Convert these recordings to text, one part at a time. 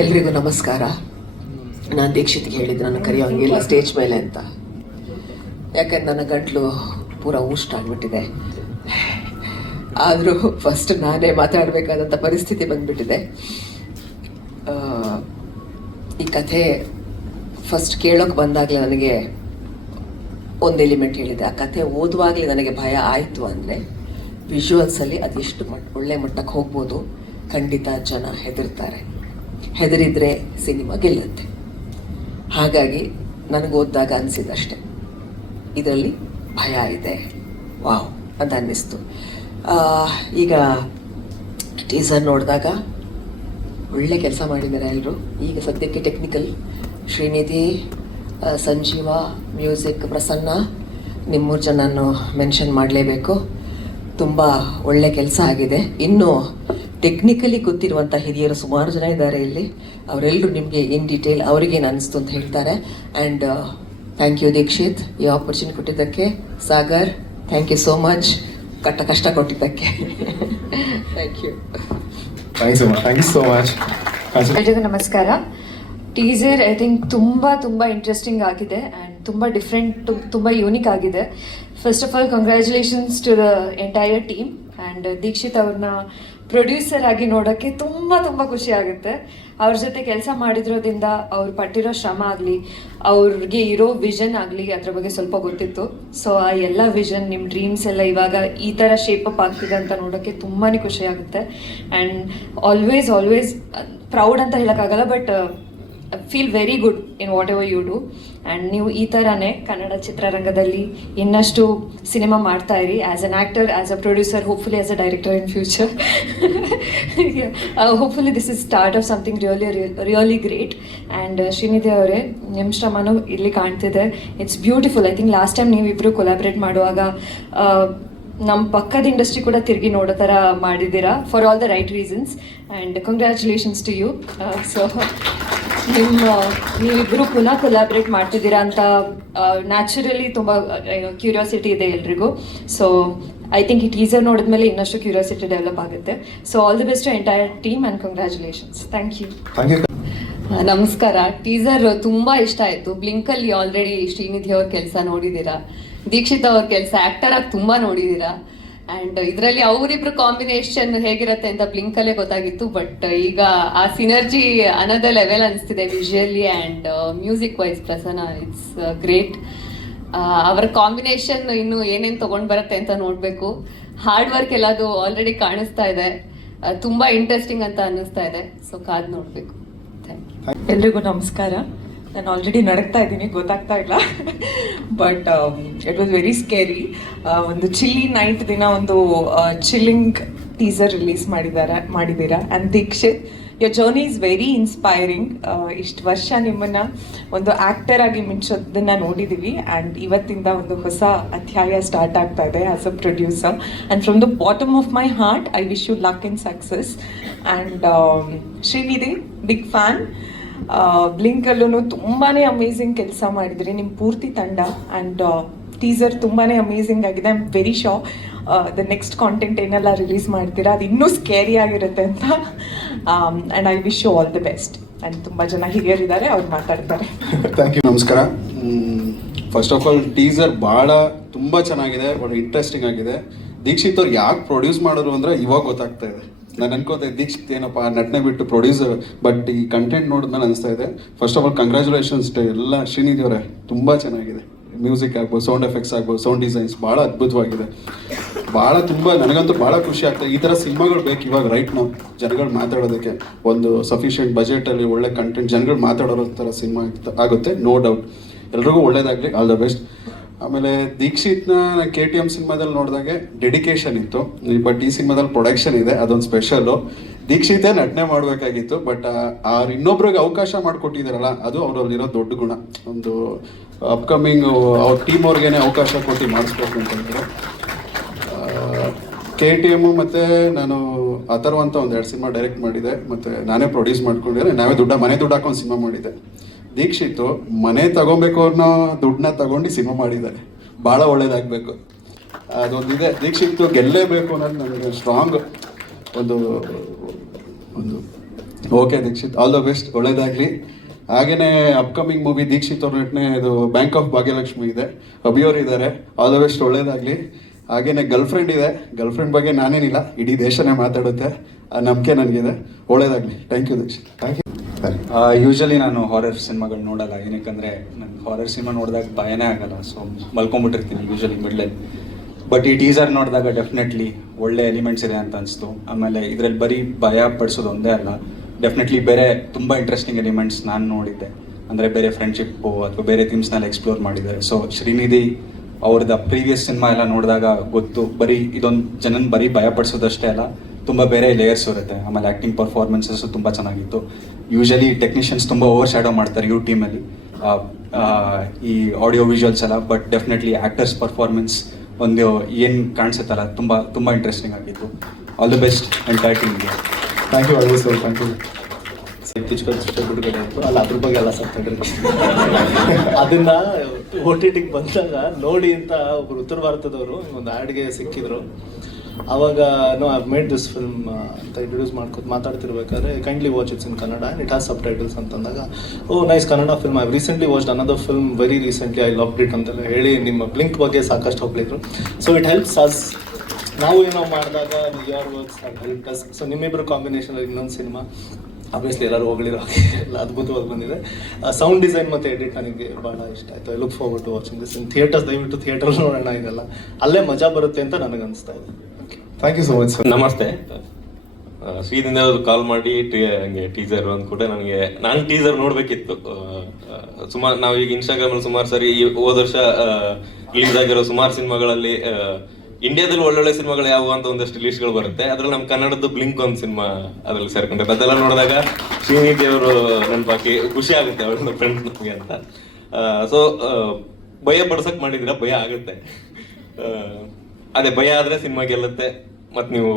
ಎಲ್ರಿಗೂ ನಮಸ್ಕಾರ. ನಾನು ದೀಕ್ಷಿತ್ಗೆ ಹೇಳಿದ್ದು ನಾನು ಕರೆಯೋ ಹಂಗಿಲ್ಲ ಸ್ಟೇಜ್ ಮೇಲೆ ಅಂತ, ಯಾಕಂದ್ರೆ ನನ್ನ ಗಂಟ್ಲು ಪೂರ ಊಷ್ಟ ಆಗಿಬಿಟ್ಟಿದೆ. ಆದರೂ ಫಸ್ಟ್ ನಾನೇ ಮಾತಾಡಬೇಕಾದಂಥ ಪರಿಸ್ಥಿತಿ ಬಂದುಬಿಟ್ಟಿದೆ. ಈ ಕಥೆ ಫಸ್ಟ್ ಕೇಳೋಕೆ ಬಂದಾಗಲೇ ನನಗೆ ಒಂದು ಎಲಿಮೆಂಟ್ ಹೇಳಿದೆ. ಆ ಕಥೆ ಓದುವಾಗಲೇ ನನಗೆ ಭಯ ಆಯಿತು ಅಂದರೆ ವಿಜುವಲ್ಸಲ್ಲಿ ಅದೆಷ್ಟು ಒಳ್ಳೆ ಮಟ್ಟಕ್ಕೆ ಹೋಗ್ಬೋದು. ಖಂಡಿತ ಜನ ಹೆದರ್ತಾರೆ, ಹೆದರಿದ್ರೆ ಸಿನಿಮಾ ಗೆಲ್ಲುತ್ತೆ. ಹಾಗಾಗಿ ನನಗೆ ಓದಿದಾಗ ಅನಿಸಿದಷ್ಟೆ, ಇದರಲ್ಲಿ ಭಯ ಇದೆ, ವಾವ್ ಅಂತ ಅನ್ನಿಸ್ತು. ಈಗ ಟೀಸರ್ ನೋಡಿದಾಗ ಒಳ್ಳೆ ಕೆಲಸ ಮಾಡಿದ್ದಾರೆ ಎಲ್ಲರೂ. ಈಗ ಸದ್ಯಕ್ಕೆ ಟೆಕ್ನಿಕಲ್ ಶ್ರೀನಿಧಿ, ಸಂಜೀವ, ಮ್ಯೂಸಿಕ್ ಪ್ರಸನ್ನ, ನಿಮ್ಮೂರು ಜನನ್ನು ಮೆನ್ಷನ್ ಮಾಡಲೇಬೇಕು. ತುಂಬ ಒಳ್ಳೆ ಕೆಲಸ ಆಗಿದೆ. ಇನ್ನು ಟೆಕ್ನಿಕಲಿ ಗೊತ್ತಿರುವಂಥ ಹಿರಿಯರು ಸುಮಾರು ಜನ ಇದ್ದಾರೆ ಇಲ್ಲಿ. ಅವರೆಲ್ಲರೂ ನಿಮಗೆ ಇನ್ ಡೀಟೇಲ್ ಅವ್ರಿಗೇನು ಅನಿಸ್ತು ಅಂತ ಹೇಳ್ತಾರೆ. ಆ್ಯಂಡ್ ಥ್ಯಾಂಕ್ ಯು ದೀಕ್ಷಿತ್, ಈ ಆಪರ್ಚುನಿಟಿ ಕೊಟ್ಟಿದ್ದಕ್ಕೆ. Sagar, thank you so much, ಕಷ್ಟ ಕೊಟ್ಟಿದ್ದಕ್ಕೆ. Thank you. Thank you so much. ಎಲ್ರಿಗೂ ನಮಸ್ಕಾರ. ಟೀಸರ್ ಐ ಥಿಂಕ್ ತುಂಬ ಇಂಟ್ರೆಸ್ಟಿಂಗ್ ಆಗಿದೆ ಆ್ಯಂಡ್ ತುಂಬ ಡಿಫ್ರೆಂಟ್, ತುಂಬ ಯೂನಿಕ್ ಆಗಿದೆ. First of all congratulations to the entire team. And Dheekshith ಅವ್ರನ್ನ ಪ್ರೊಡ್ಯೂಸರ್ ಆಗಿ ನೋಡೋಕ್ಕೆ ತುಂಬ ಖುಷಿ ಆಗುತ್ತೆ. ಅವ್ರ ಜೊತೆ ಕೆಲಸ ಮಾಡಿದ್ರೋದ್ರಿಂದ ಅವ್ರು ಪಟ್ಟಿರೋ ಶ್ರಮ ಆಗಲಿ, ಅವ್ರಿಗೆ ಇರೋ ವಿಷನ್ ಆಗಲಿ, ಅದ್ರ ಬಗ್ಗೆ ಸ್ವಲ್ಪ ಗೊತ್ತಿತ್ತು. ಸೊ ಆ ಎಲ್ಲ ವಿಷನ್, ನಿಮ್ಮ ಡ್ರೀಮ್ಸ್ ಎಲ್ಲ ಇವಾಗ ಈ ಥರ ಶೇಪಪ್ ಆಗ್ತಿದೆ ಅಂತ ನೋಡೋಕ್ಕೆ ತುಂಬಾ ಖುಷಿ ಆಗುತ್ತೆ. ಆ್ಯಂಡ್ ಆಲ್ವೇಸ್ ಪ್ರೌಡ್ ಅಂತ ಹೇಳೋಕ್ಕಾಗಲ್ಲ, but feel very good in whatever you do. And ನೀವು ಈ ಥರನೇ ಕನ್ನಡ ಚಿತ್ರರಂಗದಲ್ಲಿ ಇನ್ನಷ್ಟು ಸಿನಿಮಾ ಮಾಡ್ತಾ ಇರಿ, as an actor, as a producer, hopefully as a director in future. Hopefully this is start of something really great. And Srinidhi ಅವರೇ, ನಿಮ್ಮ ಶ್ರಮನೂ ಇಲ್ಲಿ ಕಾಣ್ತಿದೆ. It's beautiful. I think last time ನೀವಿಬ್ಬರು ಕೊಲಾಬ್ರೇಟ್ ಮಾಡುವಾಗ ನಮ್ಮ ಪಕ್ಕದ ಇಂಡಸ್ಟ್ರಿ ಕೂಡ ತಿರುಗಿ ನೋಡೋ ಥರ ಮಾಡಿದ್ದೀರಾ, for all the right reasons. And congratulations to you. So ನೀವಿಬ್ಬರು ಪುನಃ ಕೊಲಾಬ್ರೇಟ್ ಮಾಡ್ತಿದ್ದೀರಾ ಅಂತ ನ್ಯಾಚುರಲಿ ತುಂಬ ಕ್ಯೂರಿಯಾಸಿಟಿ ಇದೆ ಎಲ್ರಿಗೂ. ಸೊ ಐ ಥಿಂಕ್ ಈ ಟೀಸರ್ ನೋಡಿದ್ಮೇಲೆ ಇನ್ನಷ್ಟು ಕ್ಯೂರಿಯಾಸಿಟಿ ಡೆವಲಪ್ ಆಗುತ್ತೆ. So all the best to entire team and congratulations. Thank you. ನಮಸ್ಕಾರ. ಟೀಸರ್ ತುಂಬ ಇಷ್ಟ ಆಯಿತು. ಬ್ಲಿಂಕಲ್ಲಿ ಆಲ್ರೆಡಿ ಶ್ರೀನಿಧಿ ಅವ್ರ ಕೆಲಸ ನೋಡಿದ್ದೀರಾ, ದೀಕ್ಷಿತ್ ಅವ್ರ ಕೆಲಸ ಆ್ಯಕ್ಟರ್ ಆಗಿ ತುಂಬ ನೋಡಿದ್ದೀರಾ. ಆ್ಯಂಡ್ ಇದರಲ್ಲಿ ಅವರಿಬ್ರು ಕಾಂಬಿನೇಷನ್ ಹೇಗಿರುತ್ತೆ ಅಂತ ಬ್ಲಿಂಕಲ್ಲೇ ಗೊತ್ತಾಗಿತ್ತು. ಬಟ್ ಈಗ ಆ ಸಿನರ್ಜಿ ಅನದರ್ ಲೆವೆಲ್ ಅನಿಸ್ತಿದೆ visually and music wise. Prasanna, it's great. ಅವರ ಕಾಂಬಿನೇಷನ್ ಇನ್ನು ಏನೇನು ತೊಗೊಂಡು ಬರುತ್ತೆ ಅಂತ ನೋಡಬೇಕು. ಹಾರ್ಡ್ ವರ್ಕ್ ಎಲ್ಲದು ಆಲ್ರೆಡಿ ಕಾಣಿಸ್ತಾ ಇದೆ, ತುಂಬ ಇಂಟ್ರೆಸ್ಟಿಂಗ್ ಅಂತ ಅನ್ನಿಸ್ತಾ ಇದೆ. ಸೊ ಕಾದು ನೋಡಬೇಕು. Thank you. ಎಲ್ರಿಗೂ ನಮಸ್ಕಾರ. ನಾನು ಆಲ್ರೆಡಿ ನಡಕ್ತಾ ಇದ್ದೀನಿ, ಗೊತ್ತಾಗ್ತಾ ಇಲ್ಲ. But it was very scary. ಒಂದು ಚಿಲ್ಲಿ ನೈಟ್ ದಿನ ಒಂದು ಚಿಲ್ಲಿಂಗ್ ಟೀಸರ್ ರಿಲೀಸ್ ಮಾಡಿದ್ದೀರಾ. And Dheekshith, your journey is very inspiring. ಇಷ್ಟು ವರ್ಷ ನಿಮ್ಮನ್ನು ಒಂದು ಆ್ಯಕ್ಟರ್ ಆಗಿ ಮಿಂಚೋದನ್ನು ನೋಡಿದ್ದೀವಿ. ಆ್ಯಂಡ್ ಇವತ್ತಿಂದ ಒಂದು ಹೊಸ ಅಧ್ಯಾಯ ಸ್ಟಾರ್ಟ್ ಆಗ್ತಾ ಇದೆ as a producer. And from the bottom of my heart I wish you luck in success. And Srinidhi, big fan. ಬ್ಲಿಂಕಲ್ಲೂ ತುಂಬಾ ಅಮೇಝಿಂಗ್ ಕೆಲಸ ಮಾಡಿದ್ರಿ ನಿಮ್ಮ ಪೂರ್ತಿ ತಂಡ. ಆ್ಯಂಡ್ ಟೀಸರ್ ತುಂಬಾ ಅಮೇಝಿಂಗ್ ಆಗಿದೆ. I am very sure the next content ಏನೆಲ್ಲ ರಿಲೀಸ್ ಮಾಡ್ತೀರಾ ಅದು ಇನ್ನೂ ಸ್ಕೇರಿ ಆಗಿರುತ್ತೆ ಅಂತ. And I wish you all the best. And ತುಂಬ ಜನ ಹಿರಿಯರಿದ್ದಾರೆ, ಅವ್ರು ಮಾತಾಡ್ತಾರೆ. Thank you. ನಮಸ್ಕಾರ. ಫಸ್ಟ್ ಆಫ್ ಆಲ್ ಟೀಸರ್ ತುಂಬ ಚೆನ್ನಾಗಿದೆ, ಭಾಳ ಇಂಟ್ರೆಸ್ಟಿಂಗ್ ಆಗಿದೆ. ದೀಕ್ಷಿತ್ ಅವ್ರು ಯಾಕೆ ಪ್ರೊಡ್ಯೂಸ್ ಮಾಡೋರು ಅಂದರೆ ಇವಾಗ ಗೊತ್ತಾಗ್ತಾ ಇದೆ. ನಾನು ಅನ್ಕೋತೆ ದೀಕ್ಷಿತ್ ಏನಪ್ಪ ನಟನೆ ಬಿಟ್ಟು ಪ್ರೊಡ್ಯೂಸರ್, ಬಟ್ ಈ ಕಂಟೆಂಟ್ ನೋಡಿದ್ಮೇಲೆ ಅನಿಸ್ತಾ ಇದೆ. ಫಸ್ಟ್ ಆಫ್ ಆಲ್ ಕಂಗ್ರ್ಯಾಚುಲೇಷನ್ಸ್ ಎಲ್ಲ ಶ್ರೀನಿಧಿ ಅವರೇ, ತುಂಬ ಚೆನ್ನಾಗಿದೆ. ಮ್ಯೂಸಿಕ್ ಆಗ್ಬೋದು, ಸೌಂಡ್ ಎಫೆಕ್ಟ್ಸ್ ಆಗ್ಬೋದು, ಸೌಂಡ್ ಡಿಸೈನ್ಸ್ ಭಾಳ ಅದ್ಭುತವಾಗಿದೆ. ನನಗಂತೂ ಭಾಳ ಖುಷಿ ಆಗ್ತದೆ. ಈ ಥರ ಸಿನಿಮಾಗಳು ಬೇಕು ಇವಾಗ ರೈಟ್ ನಾವು, ಜನಗಳು ಮಾತಾಡೋದಕ್ಕೆ. ಒಂದು ಸಫಿಷಿಯೆಂಟ್ ಬಜೆಟಲ್ಲಿ ಒಳ್ಳೆ ಕಂಟೆಂಟ್ ಜನಗಳು ಮಾತಾಡೋ ಥರ ಸಿನಿಮಾ ಆಗುತ್ತೆ, ನೋ ಡೌಟ್. ಎಲ್ರಿಗೂ ಒಳ್ಳೇದಾಗಲಿ, ಆಲ್ ದ ಬೆಸ್ಟ್. ಆಮೇಲೆ ದೀಕ್ಷಿತ್ನ KTM ಸಿನಿಮಾದಲ್ಲಿ ನೋಡಿದಾಗೆ ಡೆಡಿಕೇಶನ್ ಇತ್ತು, ಬಟ್ ಈ ಸಿನಿಮಾದಲ್ಲಿ ಪ್ರೊಡಕ್ಷನ್ ಇದೆ, ಅದೊಂದು ಸ್ಪೆಷಲ್ಲು. ದೀಕ್ಷಿತೇ ನಟನೆ ಮಾಡಬೇಕಾಗಿತ್ತು, ಬಟ್ ಇನ್ನೊಬ್ರಿಗೆ ಅವಕಾಶ ಮಾಡಿಕೊಟ್ಟಿದ್ದಾರಲ್ಲ, ಅದು ಅವರಲ್ಲಿರೋ ದೊಡ್ಡ ಗುಣ. ಒಂದು ಅಪ್ಕಮಿಂಗ್ ಅವ್ರ ಟೀಮ್ ಅವ್ರಿಗೇನೆ ಅವಕಾಶ ಕೊಟ್ಟು ಮಾಡಿಸ್ಬೇಕು ಅಂತ ಹೇಳ್ತಾರೆ. KTM ಮತ್ತು ನಾನು ಅಥರ್ವ ಅಂತ 2 ಸಿನಿಮಾ ಡೈರೆಕ್ಟ್ ಮಾಡಿದೆ, ಮತ್ತು ನಾನೇ ಪ್ರೊಡ್ಯೂಸ್ ಮಾಡ್ಕೊಂಡಿದ್ದೆ. ನಾವೇ ಮನೆ ದುಡ್ಡು ಹಾಕೊಂಡು ಸಿನಿಮಾ ಮಾಡಿದ್ದೆ. ದೀಕ್ಷಿತ್ ಮನೆ ತಗೊಬೇಕು ಅನ್ನೋ ದುಡ್ಡನ್ನ ತಗೊಂಡು ಸಿನಿಮಾ ಮಾಡಿದ್ದಾರೆ. ಭಾಳ ಒಳ್ಳೇದಾಗಬೇಕು, ಅದೊಂದಿದೆ. ದೀಕ್ಷಿತ್ ಗೆಲ್ಲೇಬೇಕು ಅನ್ನೋದು ನನಗೆ ಸ್ಟ್ರಾಂಗ್ ಒಂದು okay Dheekshith, all the best, ಒಳ್ಳೇದಾಗಲಿ. ಹಾಗೆಯೇ ಅಪ್ಕಮಿಂಗ್ ಮೂವಿ ದೀಕ್ಷಿತ್ ಅವ್ರ ನಟನೆ ಇದು ಬ್ಯಾಂಕ್ ಆಫ್ ಭಾಗ್ಯಲಕ್ಷ್ಮಿ ಇದೆ, ಅಭಿಯವ್ರು ಇದ್ದಾರೆ, ಆಲ್ ದ ಬೆಸ್ಟ್, ಒಳ್ಳೇದಾಗಲಿ. ಹಾಗೆಯೇ ಗರ್ಲ್ಫ್ರೆಂಡ್ ಇದೆ, ಗರ್ಲ್ಫ್ರೆಂಡ್ ಬಗ್ಗೆ ನಾನೇನಿಲ್ಲ, ಇಡೀ ದೇಶನೇ ಮಾತಾಡುತ್ತೆ, ಆ ನಂಬಿಕೆ ನನಗಿದೆ. ಒಳ್ಳೇದಾಗಲಿ. Thank you Dheekshith. Thank you. Usually ನಾನು ಹಾರರ್ ಸಿನಿಮಾಗಳು ನೋಡಲ್ಲ, ಏನಕ್ಕೆ ನಂಗೆ ಹಾರರ್ ಸಿನಿಮಾ ನೋಡಿದಾಗ ಭಯನೇ ಆಗಲ್ಲ, ಸೊ ಮಲ್ಕೊಂಬಿಟ್ಟಿರ್ತೀನಿ ಯೂಶ್ವಲಿ ಮಿಡ್ಲಲ್ಲಿ. ಬಟ್ ಈ ಟೀಸರ್ ನೋಡಿದಾಗ ಡೆಫಿನೆಟ್ಲಿ ಒಳ್ಳೆ ಎಲಿಮೆಂಟ್ಸ್ ಇದೆ ಅಂತ ಅನಿಸ್ತು. ಆಮೇಲೆ ಇದರಲ್ಲಿ ಬರೀ ಭಯ ಪಡಿಸೋದು ಒಂದೇ ಅಲ್ಲ, ಡೆಫಿನೆಟ್ಲಿ ಬೇರೆ ತುಂಬ ಇಂಟ್ರೆಸ್ಟಿಂಗ್ ಎಲಿಮೆಂಟ್ಸ್ ನಾನು ನೋಡಿದ್ದೆ. ಅಂದರೆ ಬೇರೆ ಫ್ರೆಂಡ್ಶಿಪ್ಪು ಅಥವಾ ಬೇರೆ ಥೀಮ್ಸ್ನೆಲ್ಲ ಎಕ್ಸ್ಪ್ಲೋರ್ ಮಾಡಿದ್ದಾರೆ. ಸೊ ಶ್ರೀನಿಧಿ ಅವ್ರದ್ದು ಪ್ರೀವಿಯಸ್ ಸಿನಿಮಾ ಎಲ್ಲ ನೋಡಿದಾಗ ಗೊತ್ತು, ಬರೀ ಇದೊಂದು ಜನನ ಬರೀ ಭಯ ಪಡಿಸೋದಷ್ಟೇ ಅಲ್ಲ, ತುಂಬ ಬೇರೆ ಲೇಯರ್ಸ್ ಇರುತ್ತೆ. ಆಮೇಲೆ ಆ್ಯಕ್ಟಿಂಗ್ ಪರ್ಫಾರ್ಮೆನ್ಸಸ್ಸು ತುಂಬ ಚೆನ್ನಾಗಿತ್ತು. ಯೂಶಲಿ ಟೆಕ್ನಿಷಿಯನ್ಸ್ ತುಂಬ ಓವರ್ ಶ್ಯಾಡೋ ಮಾಡ್ತಾರೆ ಇವ್ರ ಟೀಮಲ್ಲಿ ಈ ಆಡಿಯೋ ವಿಜುವಲ್ಸ್ ಎಲ್ಲ. ಬಟ್ ಡೆಫಿನೆಟ್ಲಿ ಆ್ಯಕ್ಟರ್ಸ್ ಪರ್ಫಾರ್ಮೆನ್ಸ್ ಒಂದು ಏನು ಕಾಣಿಸುತ್ತಲ್ಲ, ತುಂಬ ತುಂಬ ಇಂಟ್ರೆಸ್ಟಿಂಗ್ ಆಗಿತ್ತು. ಆಲ್ ದಿ ಬೆಸ್ಟ್ ಎಂಟೈರ್ ಟೀಮ್ಗೆ. Thank you Alvi sir, thank you. ಬಿಡುಗಡೆ ಆಯಿತು, ಅಲ್ಲ ಅದ್ರ ಬಗ್ಗೆ ಎಲ್ಲ ಸಬ್ಟೈಟಲ್ ಅದನ್ನ OTT ಬಂದಾಗ ನೋಡಿ ಅಂತ ಒಬ್ರು ಉತ್ತರ ಭಾರತದವರು ಒಂದು ಆ್ಯಡ್ಗೆ ಸಿಕ್ಕಿದ್ರು. ಆವಾಗ no I made this film ಅಂತ ಇಂಟ್ರೊಡ್ಯೂಸ್ ಮಾತಾಡ್ತಿರ್ಬೇಕಾದ್ರೆ kindly watch it's in Kannada and it has subtitles ಅಂತಂದಾಗ, oh nice Kannada film, I recently watched another film very recently, I loved it ಅಂತೆಲ್ಲ ಹೇಳಿ ನಿಮ್ಮ ಬ್ಲಿಂಕ್ ಬಗ್ಗೆ ಸಾಕಷ್ಟು ಹೋಗ್ಲಿದ್ರು. ಸೊ ಇಟ್ ಹೆಲ್ಪ್ಸ್ ಅಸ್, ನಾವು ಏನೋ ಮಾಡಿದಾಗ your works help us. So ನಿಮ್ಮಿಬ್ಬರು ಕಾಂಬಿನೇಷನಲ್ಲಿ ಇನ್ನೊಂದು ಸಿನಿಮಾ ಆಬ್ವಿಯಸ್ಲಿ ಎಲ್ಲರೂ ಹೊಗಳಿರೋ ಎಲ್ಲ ಅದ್ಭುತವಾಗಿ ಬಂದಿದೆ. ಸೌಂಡ್ ಡಿಸೈನ್ ಮತ್ತು ಎಡಿಟ್ ನನಗೆ ಭಾಳ ಇಷ್ಟ ಆಯಿತು. I look forward to watching this in theatres. ದಯವಿಟ್ಟು ಥಿಯೇಟರ್ ನೋಡೋಣ, ಇದೆಲ್ಲ ಅಲ್ಲೇ ಮಜಾ ಬರುತ್ತೆ ಅಂತ ನನಗೆ ಅನಿಸ್ತಾ ಇದೆ. Thank you so much sir. ನಮಸ್ತೆ. ಶ್ರೀದಿಂದ ಕಾಲ್ ಮಾಡಿ ಹಂಗೆ ಟೀಸರ್ ಒಂದು ಕೂಡ ನಾನು ಟೀಸರ್ ನೋಡಬೇಕಿತ್ತು. ಸುಮಾರು ನಾವೀಗ ಇನ್ಸ್ಟಾಗ್ರಾಮಲ್ಲಿ ಸುಮಾರು ಸರಿ ಹೋದ ವರ್ಷ ರಿಲೀಸ್ ಆಗಿರೋ ಸುಮಾರು ಸಿನಿಮಾಗಳಲ್ಲಿ ಇಂಡಿಯಾದಲ್ಲಿ ಒಳ್ಳೊಳ್ಳೆ ಸಿನಿಮಾಗಳು ಯಾವುವು ಅಂತ ಒಂದಷ್ಟು ಲಿಸ್ಟ್ಗಳು ಬರುತ್ತೆ. ಅದ್ರಲ್ಲಿ ನಮ್ಮ ಕನ್ನಡದ್ದು ಬ್ಲಿಂಕ್ ಒಂದು ಸಿನಿಮಾ ಅದರಲ್ಲಿ ಸೇರ್ಕೊಂಡಿರುತ್ತೆ. ಅದೆಲ್ಲ ನೋಡಿದಾಗ ಶ್ರೀನಿಧಿ ಅವರು ನೆನಪಾಕಿ ಖುಷಿ ಆಗುತ್ತೆ, ಅವಳೊಂದು ಫ್ರೆಂಡ್ ನಮಗೆ ಅಂತ. ಸೊ ಭಯ ಪಡ್ಸಕ್ ಮಾಡಿದಿರ, ಭಯ ಆಗುತ್ತೆ. ಅದೇ ಭಯ ಆದ್ರೆ ಸಿನಿಮಾ ಗೆಲ್ಲುತ್ತೆ, ಮತ್ತು ನೀವು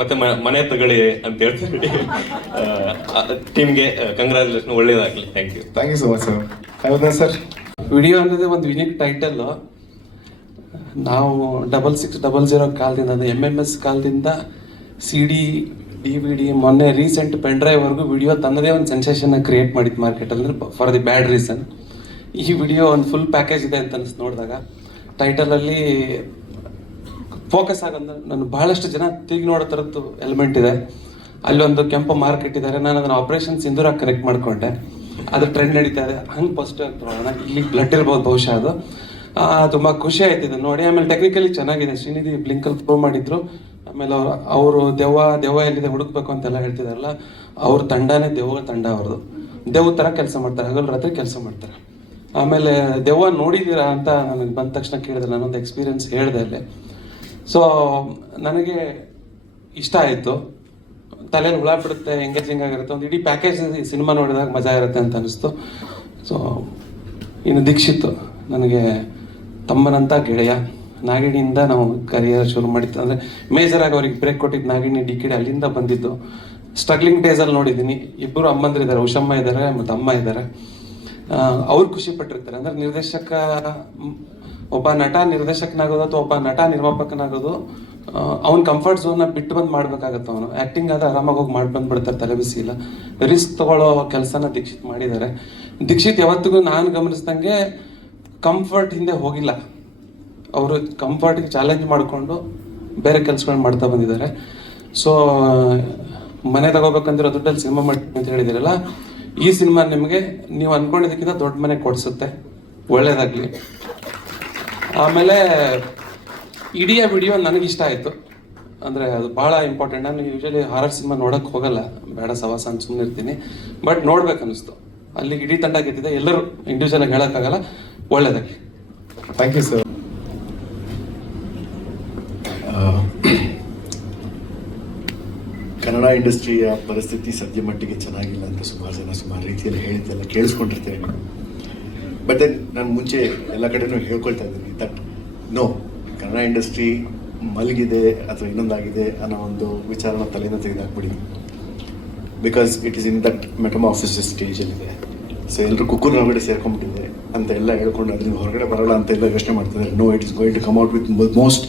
ಮತ್ತೆ ಮನೆ ತಗೊಳ್ಳಿ ಅಂತ ಹೇಳ್ತೀವಿ. ಟೀಮ್ಗೆ ಕಂಗ್ರ್ಯಾಚುಲೇಷನ್, ಒಳ್ಳೇದಾಗಲಿ. Thank you. Thank you so much sir. ಹೌದಾ ಸರ್? ವಿಡಿಯೋ ಅನ್ನೋದೇ ಒಂದು ಯುನಿಕ್ ಟೈಟಲ್. ನಾವು 6600 ಕಾಲದಿಂದ, ಅದು MMS ಕಾಲದಿಂದ CD, DVD, ಮೊನ್ನೆ ರೀಸೆಂಟ್ ಪೆನ್ಡ್ರೈವ್ವರೆಗೂ ವಿಡಿಯೋ ತನ್ನದೇ ಒಂದು ಸೆನ್ಸೇಷನ್ನ ಕ್ರಿಯೇಟ್ ಮಾಡಿದ್ದು ಮಾರ್ಕೆಟಲ್ಲಿ, ಫಾರ್ ದಿ ಬ್ಯಾಡ್ ರೀಸನ್. ಈ ವಿಡಿಯೋ ಒಂದು ಫುಲ್ ಪ್ಯಾಕೇಜ್ ಇದೆ ಅಂತ ಅನಿಸ್ತು ನೋಡಿದಾಗ. ಟೈಟಲಲ್ಲಿ ಫೋಕಸ್ ಆಗೋದು ನಾನು ಬಹಳಷ್ಟು ಜನ ತಿರುಗಿ ನೋಡೋ ಥರದ್ದು ಎಲಿಮೆಂಟ್ ಇದೆ. ಅಲ್ಲೊಂದು ಕೆಂಪು ಮಾರ್ಕೆಟ್ ಇದ್ದಾರೆ, ನಾನು ಅದನ್ನು ಆಪರೇಷನ್ ಸಿಂಧೂರಾಗಿ ಕನೆಕ್ಟ್ ಮಾಡಿಕೊಂಡೆ. ಅದು ಟ್ರೆಂಡ್ ನಡೀತಾ ಇದೆ, ಹಂಗೆ ಪಾಸಿಟಿವ್ ಆಗಿ ನೋಡೋಣ. ಇಲ್ಲಿ ಬ್ಲಡ್ ಇರ್ಬೋದು ಬಹುಶಃ ಅದು. ತುಂಬ ಖುಷಿ ಆಯ್ತು ಇದನ್ನು ನೋಡಿ. ಆಮೇಲೆ ಟೆಕ್ನಿಕಲಿ ಚೆನ್ನಾಗಿದೆ. ಶ್ರೀನಿಧಿ ಬ್ಲಿಂಕಲ್ಲಿ ಪ್ರೂವ್ ಮಾಡಿದ್ರು. ಆಮೇಲೆ ಅವರು ದೆವ್ವ ಎಲ್ಲಿದೆ ಹುಡುಕ್ಬೇಕು ಅಂತೆಲ್ಲ ಹೇಳ್ತಿದಾರಲ್ಲ, ಅವ್ರ ತಂಡನೇ ದೆವ್ವ ತಂಡ. ಅವ್ರದ್ದು ದೆವ್ವ ಥರ ಕೆಲಸ ಮಾಡ್ತಾರೆ, ಹಗಲು ರಾತ್ರಿ ಕೆಲಸ ಮಾಡ್ತಾರೆ. ಆಮೇಲೆ ದೆವ್ವ ನೋಡಿದ್ದೀರಾ ಅಂತ ನನಗೆ ಬಂದ ತಕ್ಷಣ ಕೇಳಿದ್ರೆ ನಾನೊಂದು ಎಕ್ಸ್ಪೀರಿಯನ್ಸ್ ಹೇಳಿದೆ ಅಲ್ಲಿ. ಸೊ ನನಗೆ ಇಷ್ಟ ಆಯಿತು. ತಲೆಯಲ್ಲಿ ಹುಳ ಬಿಡುತ್ತೆ, ಎಂಗೇಜಿಂಗ್ ಆಗಿರುತ್ತೆ. ಒಂದು ಇಡೀ ಪ್ಯಾಕೇಜ್ ಸಿನಿಮಾ ನೋಡಿದಾಗ ಮಜಾ ಇರುತ್ತೆ ಅಂತ ಅನಿಸ್ತು. ಸೊ ಇನ್ನು ದೀಕ್ಷಿತ್ ನನಗೆ ತಮ್ಮನಂಥ ಗೆಳೆಯ. ನಾಗಿಣಿಯಿಂದ ನಾವು ಕರಿಯರ್ ಶುರು ಮಾಡಿದ್ದು, ಅಂದರೆ ಮೇಜರಾಗಿ ಅವ್ರಿಗೆ ಬ್ರೇಕ್ ಕೊಟ್ಟಿದ್ದು ನಾಗಿಣಿ DKD, ಅಲ್ಲಿಂದ ಬಂದಿದ್ದು. ಸ್ಟ್ರಗ್ಲಿಂಗ್ ಡೇಸಲ್ಲಿ ನೋಡಿದ್ದೀನಿ. ಇಬ್ಬರು ಅಮ್ಮಂದಿರಿದ್ದಾರೆ, ಉಷಮ್ಮ ಇದ್ದಾರೆ ಮತ್ತು ಅಮ್ಮ ಇದ್ದಾರೆ. ಅವ್ರು ಖುಷಿ ಪಟ್ಟಿರ್ತಾರೆ. ಅಂದರೆ ಒಬ್ಬ ನಟ ನಿರ್ದೇಶಕನಾಗೋದು ಅಥವಾ ಒಬ್ಬ ನಟ ನಿರ್ಮಾಪಕನಾಗೋದು ಅವ್ನ ಕಂಫರ್ಟ್ ಝೋನ್ನ ಬಿಟ್ಟು ಬಂದು ಮಾಡ್ಬೇಕಾಗತ್ತೆ. ಅವನು ಆ್ಯಕ್ಟಿಂಗ್ ಆದ ಆರಾಮಾಗಿ ಹೋಗಿ ಮಾಡಿ ಬಂದುಬಿಡ್ತಾರೆ, ತಲೆ ಬಿಸಿ ಇಲ್ಲ. ರಿಸ್ಕ್ ತೊಗೊಳ್ಳೋ ಕೆಲಸನ ದೀಕ್ಷಿತ್ ಮಾಡಿದ್ದಾರೆ. ದೀಕ್ಷಿತ್ ಯಾವತ್ತಿಗೂ ನಾನು ಗಮನಿಸ್ದಂಗೆ ಕಂಫರ್ಟ್ ಹಿಂದೆ ಹೋಗಿಲ್ಲ. ಅವರು ಕಂಫರ್ಟ್ಗೆ ಚಾಲೆಂಜ್ ಮಾಡಿಕೊಂಡು ಬೇರೆ ಕೆಲಸಗಳನ್ನ ಮಾಡ್ತಾ ಬಂದಿದ್ದಾರೆ. ಸೊ ಮನೆ ತಗೋಬೇಕಂದ್ರೆ ದುಡ್ಡಲ್ಲಿ ಸಿನಿಮಾ ಮಾಡ್ತೀನಿ ಅಂತ ಹೇಳಿದಿರಲ್ಲ, ಈ ಸಿನಿಮಾ ನಿಮಗೆ ನೀವು ಅಂದ್ಕೊಂಡಿದ್ದಕ್ಕಿಂತ ದೊಡ್ಡ ಮನೆ ಕೊಡಿಸುತ್ತೆ. ಒಳ್ಳೇದಾಗಲಿ. ಆಮೇಲೆ ಇಡೀ ವಿಡಿಯೋ ನನಗಿಷ್ಟ ಆಯಿತು. ಅಂದರೆ ಅದು ಭಾಳ ಇಂಪಾರ್ಟೆಂಟ್. ನಾನು ಯೂಶಲಿ ಹಾರರ್ ಸಿನಿಮಾ ನೋಡೋಕ್ಕೆ ಹೋಗಲ್ಲ, ಬೇಡ ಸವಾಸ ಅಂತ ಸುಮ್ಮನೆ ಇರ್ತೀನಿ. ಬಟ್ ನೋಡ್ಬೇಕು ಅನ್ನಿಸ್ತು. ಅಲ್ಲಿಗೆ ಇಡೀ ತಂಡ ಗೆದ್ದಿದೆ. ಎಲ್ಲರೂ ಇಂಡಿವಿಜುವಲಾಗಿ ಹೇಳೋಕ್ಕಾಗಲ್ಲ. ಒಳ್ಳೇದಾಗಲಿ. Thank you sir. ಕನ್ನಡ ಇಂಡಸ್ಟ್ರಿಯ ಪರಿಸ್ಥಿತಿ ಸದ್ಯ ಮಟ್ಟಿಗೆ ಚೆನ್ನಾಗಿಲ್ಲ ಅಂತ ಸುಮಾರು ಜನ ಸುಮಾರು ರೀತಿಯಲ್ಲಿ ಹೇಳಿದ್ದೆಲ್ಲ ಕೇಳಿಸ್ಕೊಂಡಿರ್ತೇವೆ ನೀವು. ಬಟ್ ದೆನ್ ನಾನು ಮುಂಚೆ ಎಲ್ಲ ಕಡೆನೂ ಹೇಳ್ಕೊಳ್ತಾ ಇದ್ದೀನಿ ದಟ್ ನೋ, ಕನ್ನಡ ಇಂಡಸ್ಟ್ರಿ ಮಲಗಿದೆ ಅಥವಾ ಇನ್ನೊಂದಾಗಿದೆ ಅನ್ನೋ ಒಂದು ವಿಚಾರನ ತಲೆಯಿಂದ ತೆಗೆದುಹಾಕ್ಬಿಡಿ. Because it is in that metamorphosis ಸ್ಟೇಜಲ್ಲಿದೆ. ಸೊ ಎಲ್ಲರೂ ಕುಕ್ಕೂರ್ ಹೊರಗಡೆ ಸೇರ್ಕೊಂಡ್ಬಿಟ್ಟಿದೆ ಅಂತ ಎಲ್ಲ ಹೇಳ್ಕೊಂಡು ಅದರಿಂದ ಹೊರಗಡೆ ಬರೋಲ್ಲ ಅಂತೆಲ್ಲ ಯೋಚನೆ ಮಾಡ್ತಿದ್ದಾರೆ. No, it is going to come out with most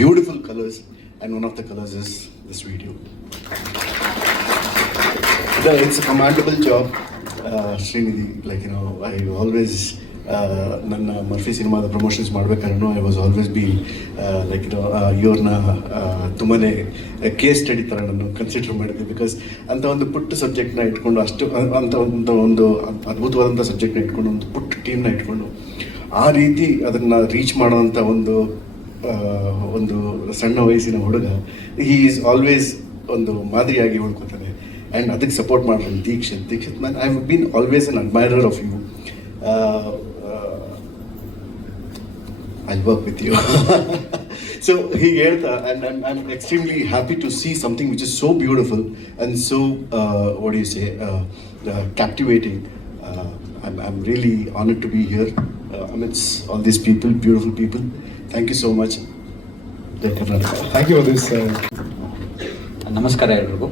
beautiful colours and one of the colours is this video. It's a commendable job, Srinidhi. Like, you know, I always ನನ್ನ ಮರ್ಫಿ ಸಿನಿಮಾದ ಪ್ರಮೋಷನ್ಸ್ ಮಾಡ್ಬೇಕಾದ್ರೂ I was always be like, you know, ಇವ್ರನ್ನ ತುಂಬಾ case study ಥರ ನಾನು consider ಮಾಡಿದ್ದೆ. Because ಅಂಥ ಒಂದು ಪುಟ್ಟ ಸಬ್ಜೆಕ್ಟ್ನ ಇಟ್ಕೊಂಡು, ಅಂಥ ಒಂದು ಅದ್ಭುತವಾದಂಥ ಸಬ್ಜೆಕ್ಟ್ನ ಇಟ್ಕೊಂಡು, ಒಂದು ಪುಟ್ಟ ಟೀಮ್ನ ಇಟ್ಕೊಂಡು ಆ ರೀತಿ ಅದನ್ನು ರೀಚ್ ಮಾಡೋವಂಥ ಒಂದು ಸಣ್ಣ ವಯಸ್ಸಿನ ಹುಡುಗ, ಹಿ ಈಸ್ ಆಲ್ವೇಸ್ ಒಂದು ಮಾದರಿಯಾಗಿ ಉಳ್ಕೊತಾನೆ. ಆ್ಯಂಡ್ ಅದಕ್ಕೆ ಸಪೋರ್ಟ್ ಮಾಡ್ರಿ Dheekshith man, I have been always an admirer of you. I'll work with you. So he ಹೇಳ್ತಾ, and I'm extremely happy to see something which is so beautiful and so what do you say, captivating. I'm really honored to be here amidst all these people, beautiful people. Thank you so much. Jai Karnataka. Thank you for this. ನಮಸ್ಕಾರ ಎಲ್ರಿಗೂ.